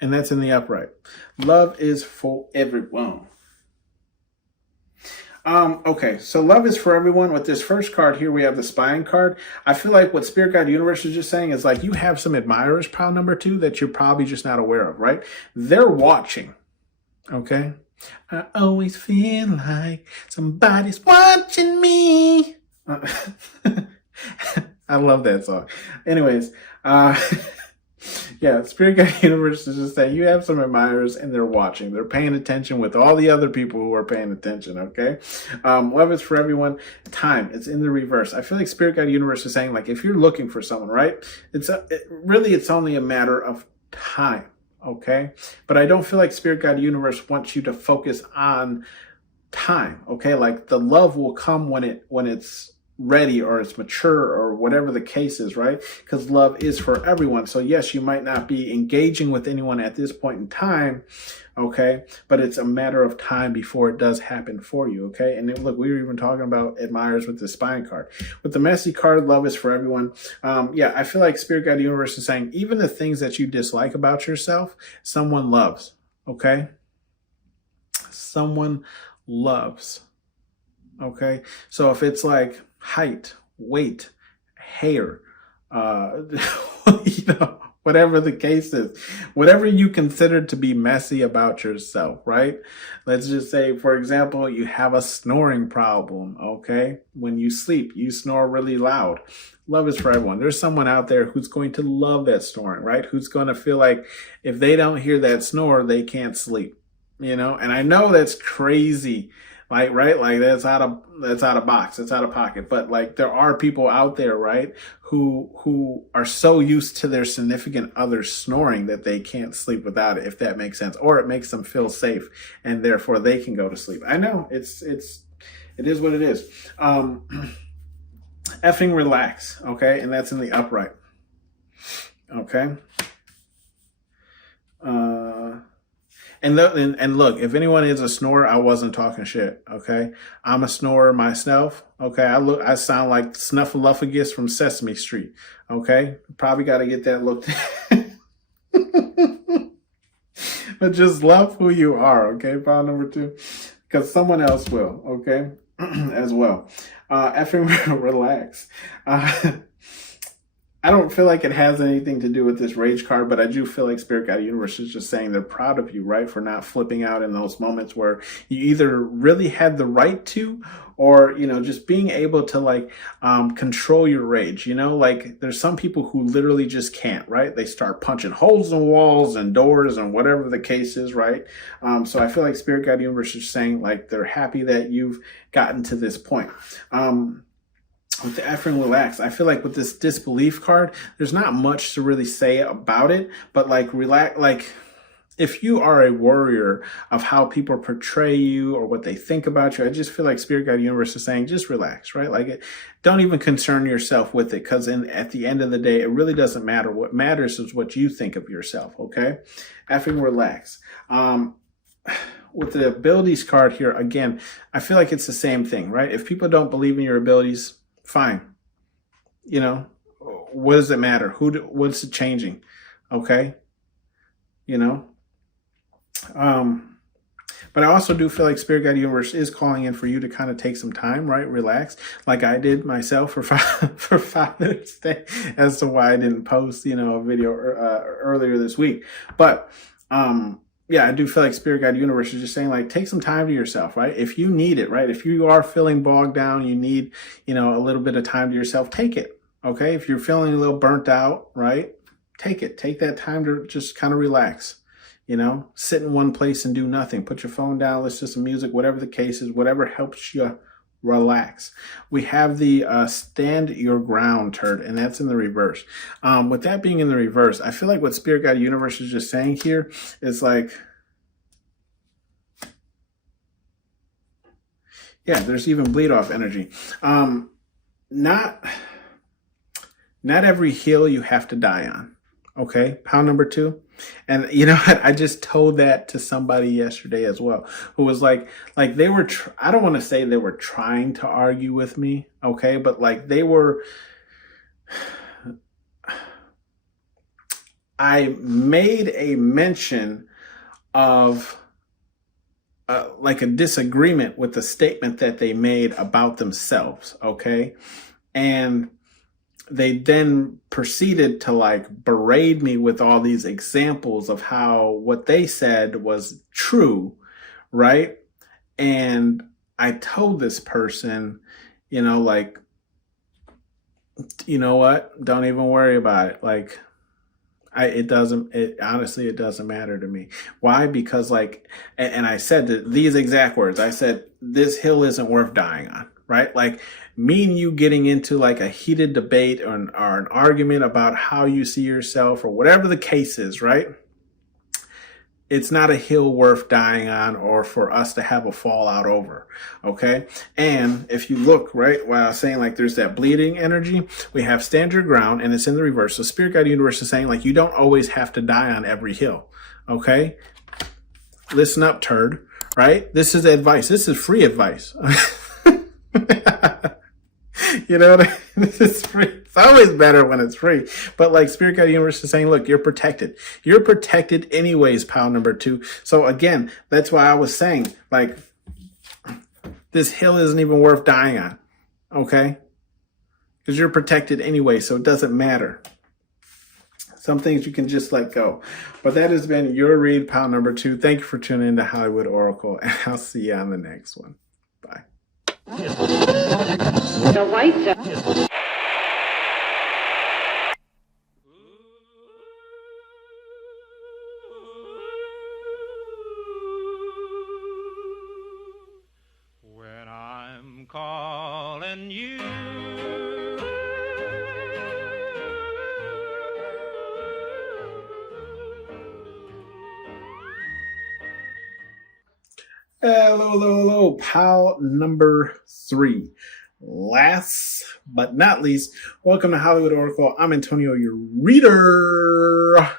And that's in the upright. Love is for everyone. Okay, so love is for everyone. With this first card here, we have the spying card. I feel like what Spirit Guide Universe is just saying is, like, you have some admirers, pile number 2, that you're probably just not aware of, right? They're watching, okay? I always feel like somebody's watching me. I love that song. Anyways, yeah, Spirit Guide Universe is just saying you have some admirers and they're watching. They're paying attention with all the other people who are paying attention, okay? Love is for everyone. Time, it's in the reverse. I feel like Spirit Guide Universe is saying, like, if you're looking for someone, right? It's only a matter of time, okay? But I don't feel like Spirit Guide Universe wants you to focus on time, okay? Like, the love will come when it's ready or it's mature or whatever the case is, right? Because love is for everyone. So yes, you might not be engaging with anyone at this point in time, okay? But it's a matter of time before it does happen for you, okay? And then, look, we were even talking about admirers with the spine card. With the messy card, love is for everyone. Yeah, I feel like Spirit Guide Universe is saying even the things that you dislike about yourself, someone loves, okay? Someone loves, okay? So if it's like height, weight, hair, whatever the case is, whatever you consider to be messy about yourself, right? Let's just say, for example, you have a snoring problem, okay? When you sleep, you snore really loud. Love is for everyone. There's someone out there who's going to love that snoring, right? Who's going to feel like if they don't hear that snore, they can't sleep, And I know that's crazy. Like, right? Like, that's out of box. That's out of pocket. But, like, there are people out there, right, who are so used to their significant other snoring that they can't sleep without it, if that makes sense. Or it makes them feel safe and therefore they can go to sleep. I know it is what it is. Effing relax. Okay. And that's in the upright. Okay. And look, if anyone is a snorer, I wasn't talking shit, okay? I'm a snorer myself, okay? I sound like Snuffleupagus from Sesame Street, okay? Probably got to get that looked at. But just love who you are, okay? File number 2, because someone else will, okay? as well. Effing relax. I don't feel like it has anything to do with this rage card, but I do feel like Spirit Guide Universe is just saying they're proud of you, right? For not flipping out in those moments where you either really had the right to, or, just being able to control your rage, like there's some people who literally just can't, right? They start punching holes in walls and doors and whatever the case is, right? So I feel like Spirit Guide Universe is saying like they're happy that you've gotten to this point. With the effing relax, I feel like with this disbelief card, there's not much to really say about it, but relax, if you are a warrior of how people portray you or what they think about you, I just feel like Spirit Guide Universe is saying, just relax, right? Don't even concern yourself with it, because at the end of the day, it really doesn't matter. What matters is what you think of yourself, okay? Effing relax. With the abilities card here, again, I feel like it's the same thing, right? If people don't believe in your abilities, fine. What does it matter? What's it changing? Okay. But I also do feel like Spirit Guide Universe is calling in for you to kind of take some time, right? Relax, like I did myself for 5 minutes today, as to why I didn't post, a video earlier this week. But yeah, I do feel like Spirit Guide Universe is just saying take some time to yourself, right? If you need it, right? If you are feeling bogged down, you need, a little bit of time to yourself, take it. Okay. If you're feeling a little burnt out, right? Take it. Take that time to just kind of relax, sit in one place and do nothing. Put your phone down, listen to some music, whatever the case is, whatever helps you relax. We have the stand your ground turd, and that's in the reverse. With that being in the reverse, I feel like what Spirit Guide Universe is just saying here is yeah, there's even bleed off energy. Not every hill you have to die on. Okay, pound number 2. And you know what? I just told that to somebody yesterday as well, who was like they were, I don't want to say they were trying to argue with me. Okay. But they were, I made a mention of a disagreement with the statement that they made about themselves. Okay. And they then proceeded to berate me with all these examples of how what they said was true, right? And I told this person, you know what? Don't even worry about it. It honestly, it doesn't matter to me. Why? Because and I said these exact words. I said, this hill isn't worth dying on, right? Me and you getting into a heated debate or an argument about how you see yourself or whatever the case is, right? It's not a hill worth dying on or for us to have a fallout over. Okay. And if you look, right, while I was saying there's that bleeding energy, we have stand your ground, and it's in the reverse. So Spirit Guide Universe is saying you don't always have to die on every hill. Okay. Listen up, turd, right? This is advice. This is free advice. You know what I mean? This is free. It's always better when it's free. But Spirit Guide Universe is saying, look, you're protected. You're protected anyways, pound number 2. So again, that's why I was saying, this hill isn't even worth dying on. Okay? Because you're protected anyway, so it doesn't matter. Some things you can just let go. But that has been your read, pound number 2. Thank you for tuning in to Hollywood Oracle, and I'll see you on the next one. Bye. The White Zone. When I'm calling you, Hello, pal number 3. Last but not least, welcome to Hollywood Oracle. I'm Antonio, your reader.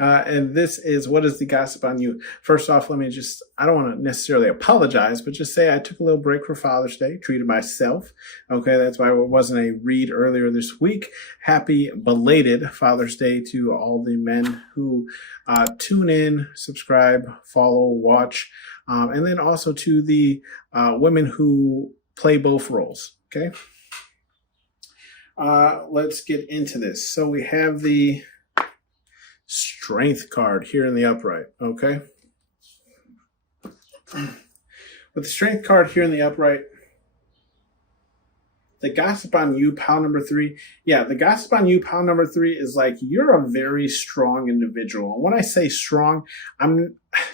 And this is What is the Gossip on You? First off, I don't want to necessarily apologize, but just say I took a little break for Father's Day, treated myself. Okay, that's why it wasn't a read earlier this week. Happy belated Father's Day to all the men who tune in, subscribe, follow, watch and then also to the women who play both roles. Okay. Let's get into this. So we have the Strength card here in the upright. Okay. With the Strength card here in the upright, the gossip on you, pile number 3. Yeah, the gossip on you, pile number 3 is like you're a very strong individual. And when I say strong,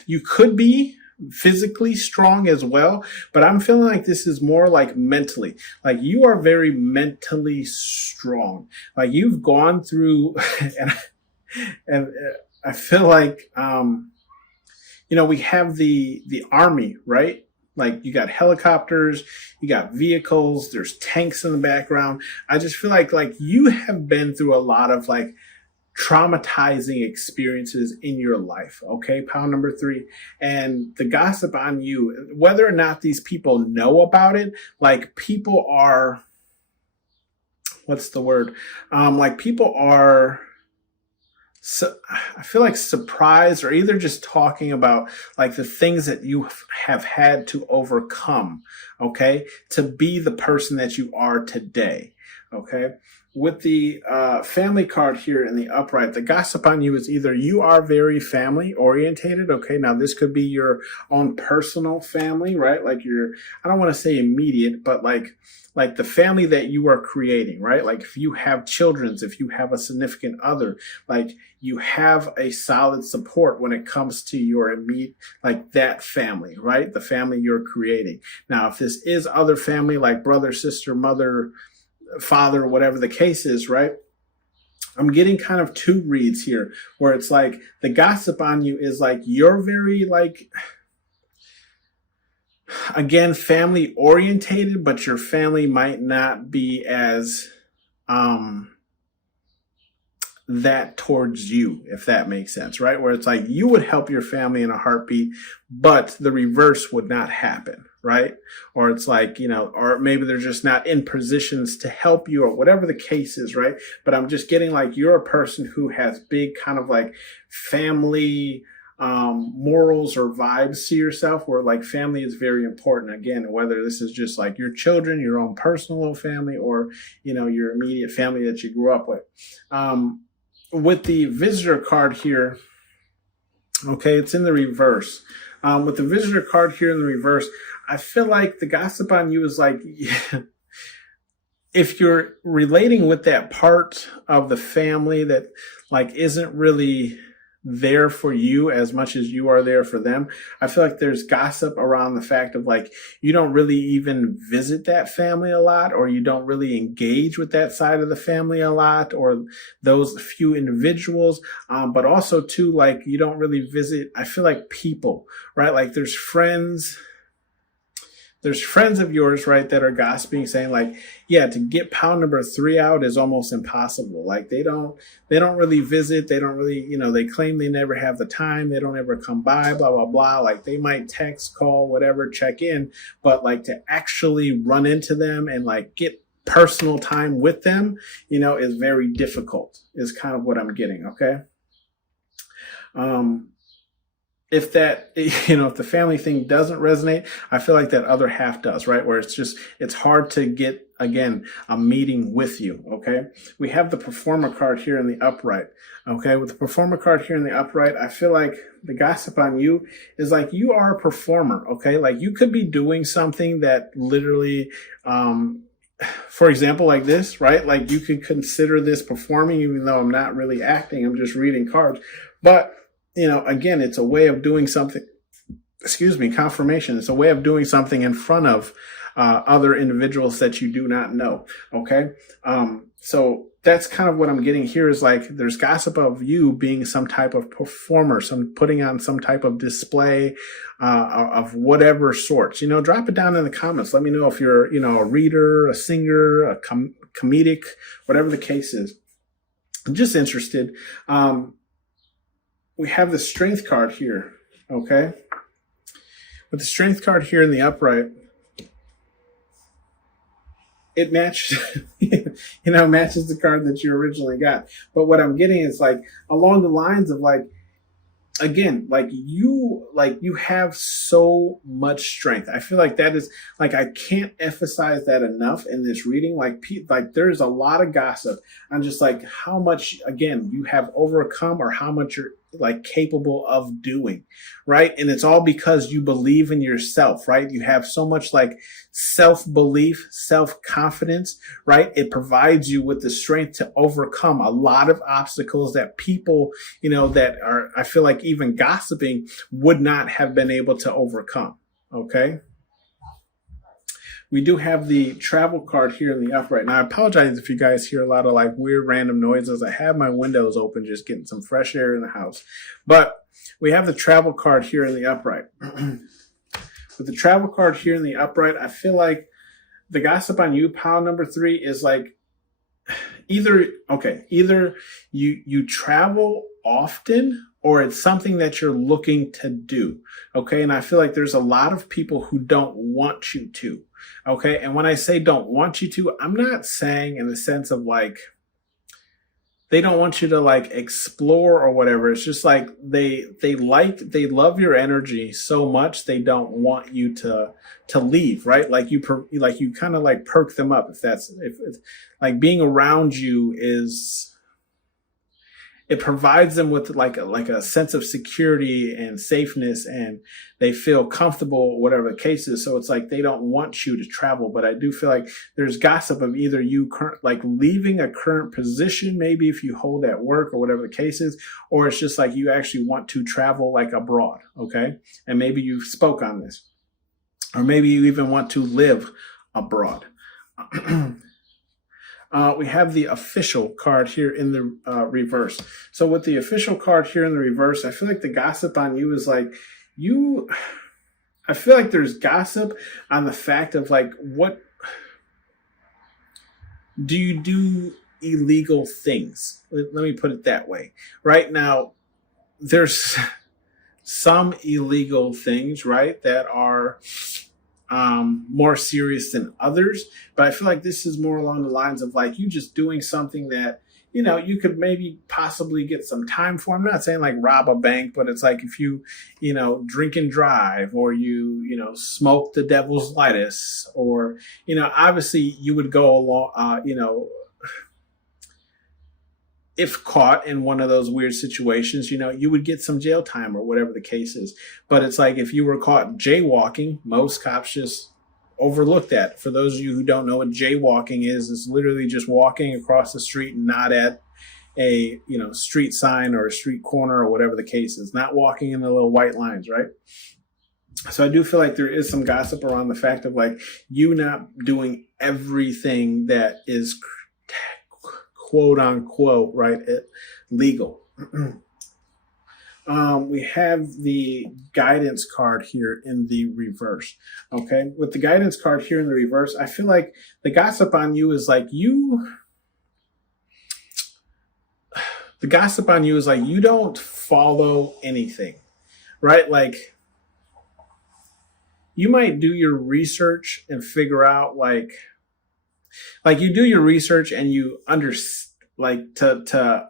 you could be physically strong as well, but I'm feeling like this is more like mentally. Like you are very mentally strong. Like you've gone through, and I feel like we have the army, right? Like you got helicopters, you got vehicles, there's tanks in the background. I just feel like you have been through a lot of like traumatizing experiences in your life. Okay, pile number 3. And the gossip on you, whether or not these people know about it, like people are, what's the word? Like people are, so I feel like surprised or either just talking about like the things that you have had to overcome, okay, to be the person that you are today, okay? With the family card here in the upright, the gossip on you is either you are very family orientated, okay? Now this could be your own personal family, right? Like I don't want to say immediate, but like the family that you are creating, right? Like if you have children, if you have a significant other, like you have a solid support when it comes to your immediate, like that family, right? The family you're creating. Now, if this is other family, like brother, sister, mother, father, whatever the case is, right? I'm getting kind of 2 reads here where it's like the gossip on you is like you're very like, again, family orientated, but your family might not be as that towards you, if that makes sense, right? Where it's like you would help your family in a heartbeat, but the reverse would not happen, right? Or it's like, or maybe they're just not in positions to help you or whatever the case is, right? But I'm just getting like you're a person who has big kind of like family morals or vibes to yourself, where like family is very important. Again, whether this is just like your children, your own personal little family, or your immediate family that you grew up with. With the visitor card here, okay, it's in the reverse. With the visitor card here in the reverse, I feel like the gossip on you is like, if you're relating with that part of the family that like isn't really there for you as much as you are there for them, I feel like there's gossip around the fact of like you don't really even visit that family a lot, or you don't really engage with that side of the family a lot, or those few individuals, but also too like you don't really visit, I feel like, people, right? Like there's friends of yours, right, that are gossiping, saying like, yeah, to get pile number 3 out is almost impossible. Like they don't really visit. They don't really, they claim they never have the time. They don't ever come by, blah, blah, blah. Like they might text, call, whatever, check in, but like to actually run into them and like get personal time with them, is very difficult, is kind of what I'm getting. Okay. If that, if the family thing doesn't resonate, I feel like that other half does, right? Where it's hard to get, again, a meeting with you, okay? We have the performer card here in the upright, okay? With the performer card here in the upright, I feel like the gossip on you is like you are a performer, okay? Like you could be doing something that literally, for example, like this, right? Like you could consider this performing, even though I'm not really acting, I'm just reading cards. But again, it's a way of doing something, confirmation. It's a way of doing something in front of other individuals that you do not know. Okay. So that's kind of what I'm getting here is like, there's gossip of you being some type of performer, putting on some type of display, of whatever sorts, drop it down in the comments. Let me know if you're, a reader, a singer, a comedic, whatever the case is. I'm just interested. We have the strength card here, okay? With the strength card here in the upright, it matches, matches the card that you originally got. But what I'm getting is like along the lines of like, again, you have so much strength. I feel like that is like, I can't emphasize that enough in this reading. Like there's a lot of gossip on just like how much, again, you have overcome, or how much you're like capable of doing, right? And it's all because you believe in yourself, right? You have so much like self-belief, self-confidence, right? It provides you with the strength to overcome a lot of obstacles that people, that are, I feel like even gossiping would not have been able to overcome. Okay. We do have the travel card here in the upright. Now, I apologize if you guys hear a lot of like weird random noises. I have my windows open, just getting some fresh air in the house. But we have the travel card here in the upright. With the travel card here in the upright, I feel like the gossip on you, pile number 3, is like either you travel often, or it's something that you're looking to do. Okay. And I feel like there's a lot of people who don't want you to. Okay. And when I say don't want you to, I'm not saying in the sense of like, they don't want you to like explore or whatever. It's just like they love your energy so much they don't want you to leave, right? Like you kind of like perk them up, if like being around you is, it provides them with like a sense of security and safeness, and they feel comfortable, whatever the case is. So it's like they don't want you to travel. But I do feel like there's gossip of either you like leaving a current position, maybe if you hold at work or whatever the case is, or it's just like you actually want to travel like abroad. Okay. And maybe you spoke on this, or maybe you even want to live abroad. We have the official card here in the reverse. So with the official card here in the reverse, I feel like the gossip on you is like I feel like there's gossip on the fact of like, what do you do illegal things? Let me put it that way. Right now, there's some illegal things, right, that are more serious than others. But I feel like this is more along the lines of like you just doing something that, you could maybe possibly get some time for. I'm not saying like rob a bank, but it's like if you, drink and drive, or you smoke the devil's lettuce, or, obviously you would go along, if caught in one of those weird situations, you would get some jail time or whatever the case is. But it's like if you were caught jaywalking, most cops just overlook that. For those of you who don't know what jaywalking is, it's literally just walking across the street and not at a street sign or a street corner or whatever the case is, not walking in the little white lines, right? So I do feel like there is some gossip around the fact of like you not doing everything that is quote unquote, right, legal. We have the guidance card here in the reverse. Okay. With the guidance card here in the reverse, I feel like the gossip on you is like you don't follow anything, right? Like you might do your research and figure out like you do your research and you to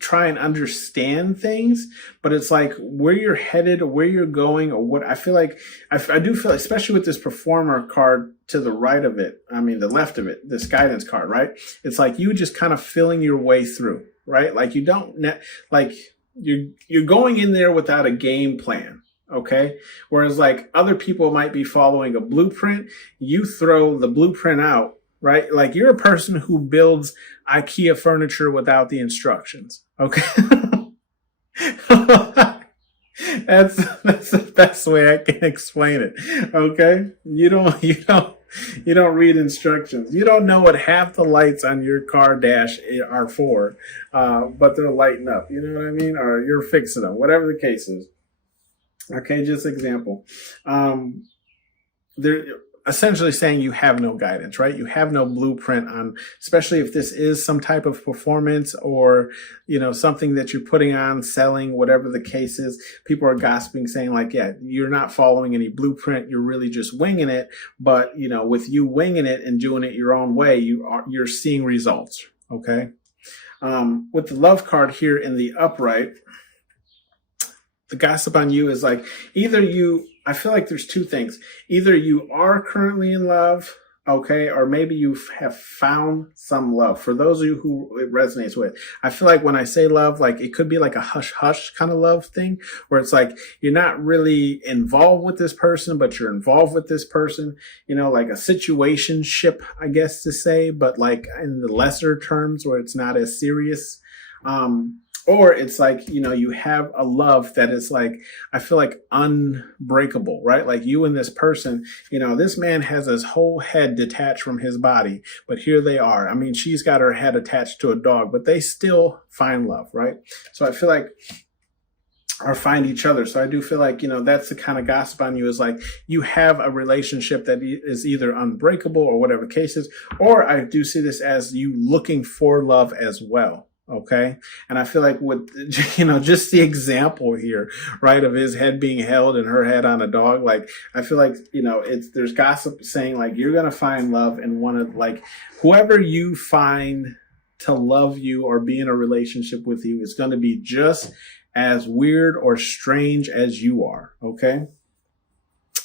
try and understand things, but it's like where you're headed or where you're going or what I feel like, I do feel, especially with this performer card to the right of it, the left of it, this guidance card, right? It's like you just kind of feeling your way through, right? Like you don't, like you're going in there without a game plan. Okay. Whereas like other people might be following a blueprint, you throw the blueprint out, right? Like you're a person who builds IKEA furniture without the instructions. Okay. That's the best way I can explain it. Okay. You don't read instructions. You don't know what half the lights on your car dash are for, but they're lighting up. You know what I mean? Or you're fixing them, whatever the case is. Okay. Just example. They're essentially saying you have no guidance, right? You have no blueprint on, especially if this is some type of performance or, something that you're putting on, selling, whatever the case is. People are gossiping, saying like, yeah, you're not following any blueprint. You're really just winging it. But, with you winging it and doing it your own way, you're seeing results. Okay. With the love card here in the upright, the gossip on you is like I feel like there's two things. Either you are currently in love, okay, or maybe you have found some love. For those of you who it resonates with, I feel like when I say love, like it could be like a hush hush kind of love thing where it's like you're not really involved with this person, but you're involved with this person, like a situationship, I guess to say, but like in the lesser terms where it's not as serious. Or it's like, you have a love that is like, I feel like unbreakable, right? Like you and this person, this man has his whole head detached from his body, but here they are. I mean, she's got her head attached to a dog, but they still find love, right? So I feel like, or find each other. So I do feel like, that's the kind of gossip on you is like you have a relationship that is either unbreakable or whatever the case is, or I do see this as you looking for love as well. Okay. And I feel like with, just the example here, right, of his head being held and her head on a dog, like, I feel like, there's gossip saying like, you're going to find love in one of like, whoever you find to love you or be in a relationship with you is going to be just as weird or strange as you are. Okay.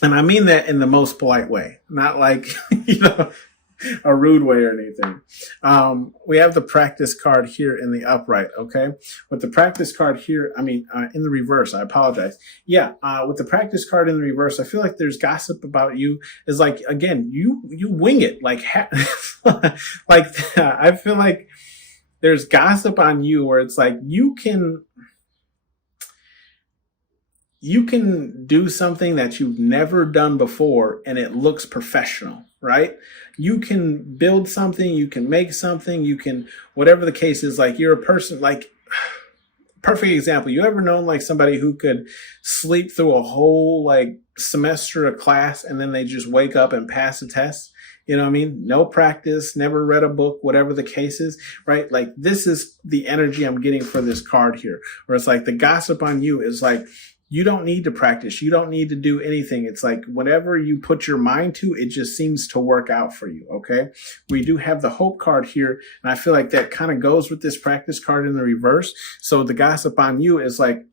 And I mean that in the most polite way, not like, a rude way or anything. We have the practice card here in the upright. Okay. With the practice card here, in the reverse, I apologize. Yeah. With the practice card in the reverse, I feel like there's gossip about you is like, again, you wing it like, like I feel like there's gossip on you where it's like, you can do something that you've never done before and it looks professional, right? You can build something, you can make something, you can, whatever the case is, like you're a person, like, perfect example. You ever known like somebody who could sleep through a whole like semester of class and then they just wake up and pass a test? You know what I mean? No practice, never read a book, whatever the case is, right? Like this is the energy I'm getting for this card here, where it's like the gossip on you is like, you don't need to practice. You don't need to do anything. It's like whatever you put your mind to, it just seems to work out for you. Okay. We do have the hope card here. And I feel like that kind of goes with this practice card in the reverse. So the gossip on you is like,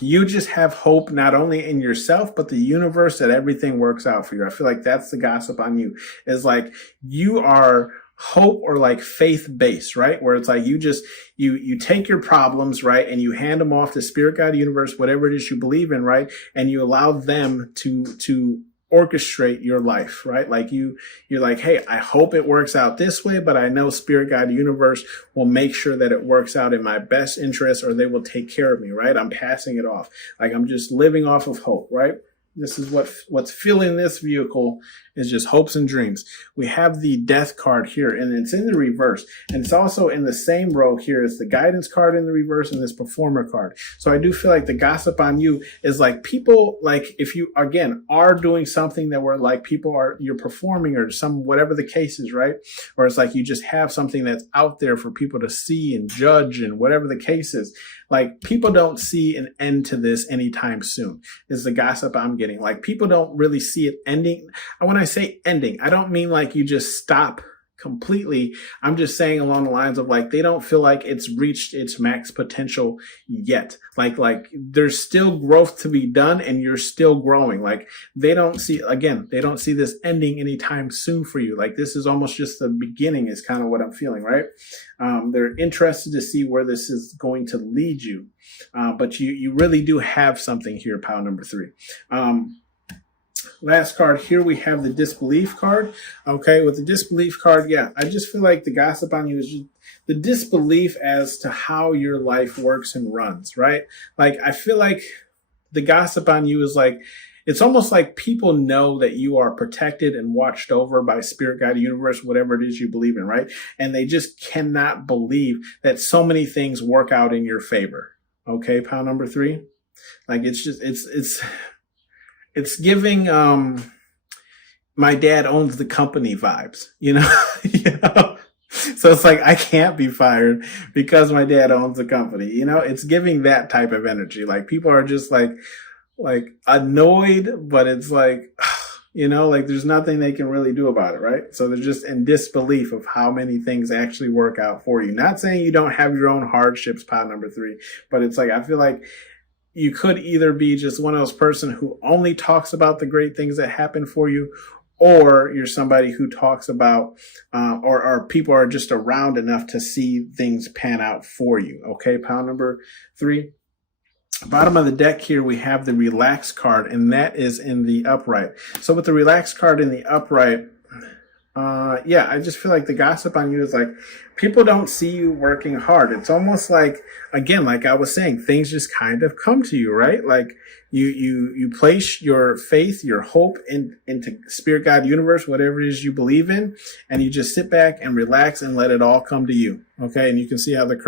you just have hope not only in yourself, but the universe that everything works out for you. I feel like that's the gossip on you is like you are hope or like faith based, right? Where it's like you just, you take your problems, right? And you hand them off to spirit, God, universe, whatever it is you believe in, right? And you allow them to orchestrate your life, right? Like you're like, hey, I hope it works out this way, but I know spirit, God, universe will make sure that it works out in my best interest or they will take care of me, right? I'm passing it off. Like I'm just living off of hope, right? This is what's filling this vehicle is just hopes and dreams. We have the death card here and it's in the reverse. And it's also in the same row here as the guidance card in the reverse and this performer card. So I do feel like the gossip on you is like people, like if you, again, are doing something that were like you're performing or some, whatever the case is, right? Or it's like you just have something that's out there for people to see and judge and whatever the case is. Like people don't see an end to this anytime soon is the gossip I'm getting. Like people don't really see it ending. When I say ending, I don't mean like you just stop completely. I'm just saying along the lines of like, they don't feel like it's reached its max potential yet. Like there's still growth to be done and you're still growing. Like they don't see this ending anytime soon for you. Like this is almost just the beginning is kind of what I'm feeling, right? They're interested to see where this is going to lead you. But you really do have something here, pile number 3. Last card here, we have the disbelief card. Okay, with the disbelief card, yeah, I just feel like the gossip on you is just the disbelief as to how your life works and runs, right? Like, I feel like the gossip on you is like, it's almost like people know that you are protected and watched over by spirit, God, universe, whatever it is you believe in, right? And they just cannot believe that so many things work out in your favor. Okay, pile number 3. Like, it's just, it's giving my dad owns the company vibes, you know? So it's like I can't be fired because my dad owns the company, you know? It's giving that type of energy. Like people are just like annoyed, but it's like, you know, like there's nothing they can really do about it, right? So they're just in disbelief of how many things actually work out for you. Not saying you don't have your own hardships, pile number 3, but it's like I feel like you could either be just one of those person who only talks about the great things that happen for you, or you're somebody who talks about, or people are just around enough to see things pan out for you. Okay, pile number 3. Bottom of the deck here, we have the relax card, and that is in the upright. So with the relax card in the upright, yeah, I just feel like the gossip on you is like, people don't see you working hard. It's almost like, again, like I was saying, things just kind of come to you, right? Like you place your faith, your hope into spirit, God, universe, whatever it is you believe in, and you just sit back and relax and let it all come to you. Okay. And you can see how the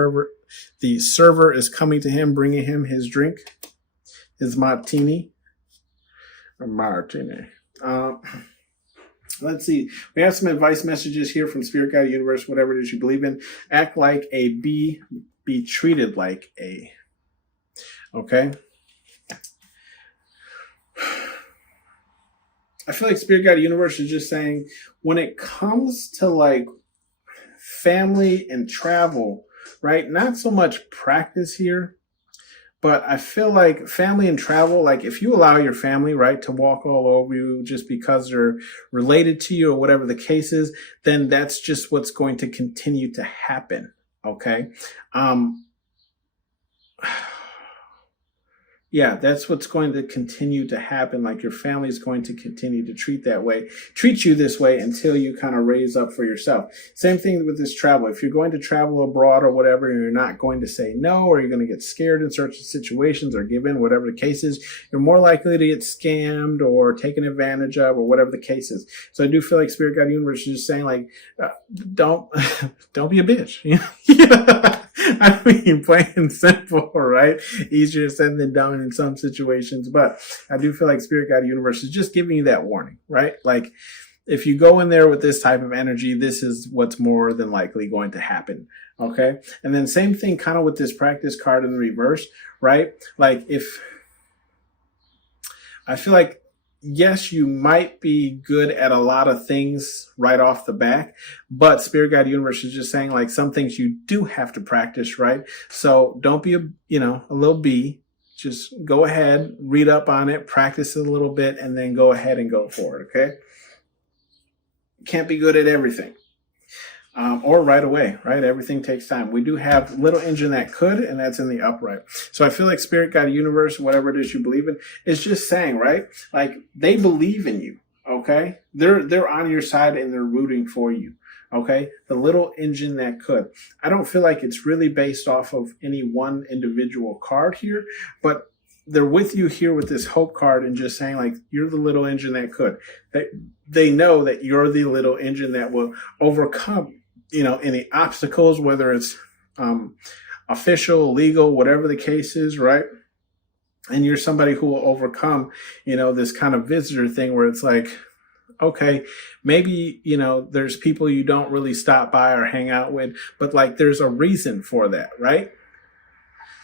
server is coming to him, bringing him his drink, his martini. Let's see. We have some advice messages here from Spirit Guide Universe, whatever it is you believe in. Act like a bee, be treated like a. Okay. I feel like Spirit Guide Universe is just saying, when it comes to like family and travel, right? Not so much practice here, but I feel like family and travel, like if you allow your family, right, to walk all over you just because they're related to you or whatever the case is, then that's just what's going to continue to happen. Okay. Yeah, that's what's going to continue to happen. Like your family is going to continue to treat you this way until you kind of raise up for yourself. Same thing with this travel. If you're going to travel abroad or whatever, and you're not going to say no, or you're going to get scared in certain situations or give in, whatever the case is, you're more likely to get scammed or taken advantage of or whatever the case is. So I do feel like Spirit Guide Universe is just saying like, don't be a bitch. You know? I mean, plain and simple, right? Easier said than done in some situations, but I do feel like Spirit Guide Universe is just giving you that warning, right? Like if you go in there with this type of energy, this is what's more than likely going to happen. Okay. And then same thing kind of with this practice card in the reverse, right? Like if I feel like, yes, you might be good at a lot of things right off the back, but Spirit Guide Universe is just saying like some things you do have to practice, right? So don't be a little bee. Just go ahead, read up on it, practice it a little bit, and then go ahead and go for it. Okay. Can't be good at everything. Or right away, right? Everything takes time. We do have little engine that could, and that's in the upright. So I feel like Spirit Guide Universe, whatever it is you believe in, is just saying, right? Like they believe in you. Okay. They're on your side and they're rooting for you. Okay. The little engine that could. I don't feel like it's really based off of any one individual card here, but they're with you here with this hope card and just saying like, you're the little engine that could. They know that you're the little engine that will overcome, any obstacles, whether it's official, legal, whatever the case is, right? And you're somebody who will overcome, this kind of visitor thing where it's like, okay, maybe, there's people you don't really stop by or hang out with, but like there's a reason for that, right?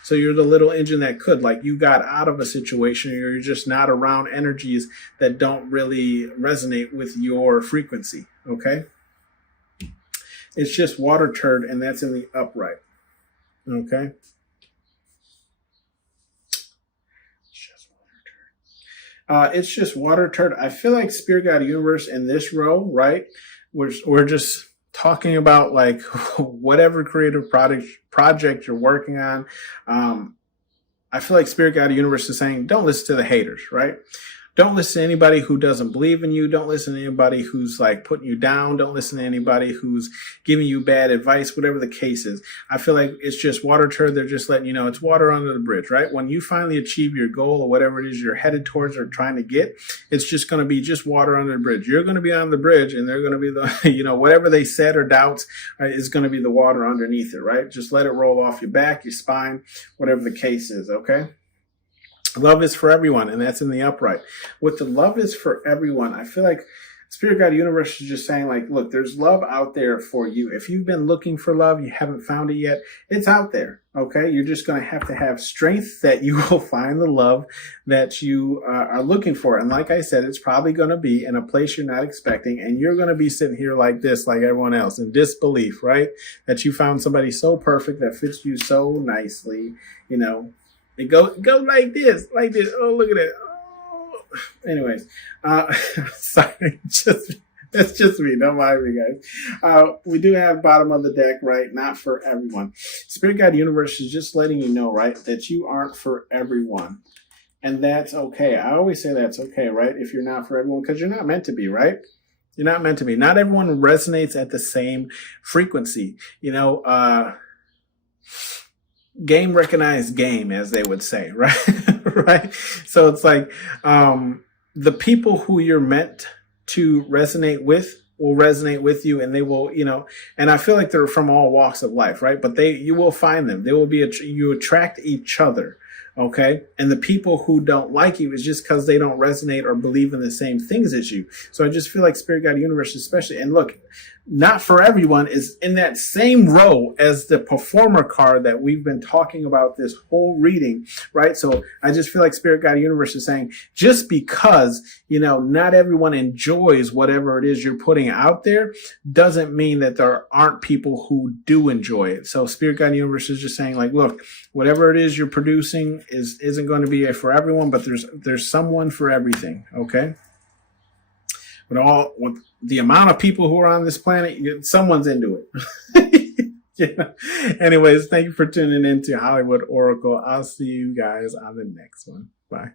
So you're the little engine that could, like you got out of a situation, or you're just not around energies that don't really resonate with your frequency, okay? It's just water turd, and that's in the upright. Okay. It's just water turd. I feel like Spirit Guide Universe in this row, right? We're just talking about like whatever creative project you're working on. I feel like Spirit Guide Universe is saying, don't listen to the haters, right? Don't listen to anybody who doesn't believe in you. Don't listen to anybody who's like putting you down. Don't listen to anybody who's giving you bad advice, whatever the case is. I feel like it's just water turd. They're just letting you know it's water under the bridge, right? When you finally achieve your goal or whatever it is you're headed towards or trying to get, it's just going to be just water under the bridge. You're going to be on the bridge and they're going to be the, whatever they said or doubts is going to be the water underneath it, right? Just let it roll off your back, your spine, whatever the case is, okay? Love is for everyone, and that's in the upright. With the love is for everyone, I feel like Spirit Guide Universe is just saying, like, look, there's love out there for you. If you've been looking for love, you haven't found it yet, it's out there, okay? You're just going to have strength that you will find the love that you are looking for. And like I said, it's probably going to be in a place you're not expecting, and you're going to be sitting here like this, like everyone else, in disbelief, right? That you found somebody so perfect that fits you so nicely, It goes like this, like this. Oh, look at it. Oh. Anyways, sorry, that's just me. Don't mind me, guys. We do have bottom of the deck, right? Not for everyone. Spirit Guide Universe is just letting you know, right, that you aren't for everyone. And that's okay. I always say that's okay, right? If you're not for everyone, because you're not meant to be, right? You're not meant to be. Not everyone resonates at the same frequency. Game recognized game, as they would say, right? Right? So it's like the people who you're meant to resonate with will resonate with you, and they will, and I feel like they're from all walks of life, right? But you will find them. They will be, you attract each other. Okay. And the people who don't like you is just because they don't resonate or believe in the same things as you. So I just feel like Spirit Guide Universe, especially, and look, not for everyone is in that same row as the performer card that we've been talking about this whole reading, right? So I just feel like Spirit Guide Universe is saying, just because, not everyone enjoys whatever it is you're putting out there doesn't mean that there aren't people who do enjoy it. So Spirit Guide Universe is just saying, like, look, whatever it is you're producing isn't going to be for everyone, but there's someone for everything. Okay. With the amount of people who are on this planet, someone's into it. Anyways, thank you for tuning in to Hollywood Oracle. I'll see you guys on the next one. Bye.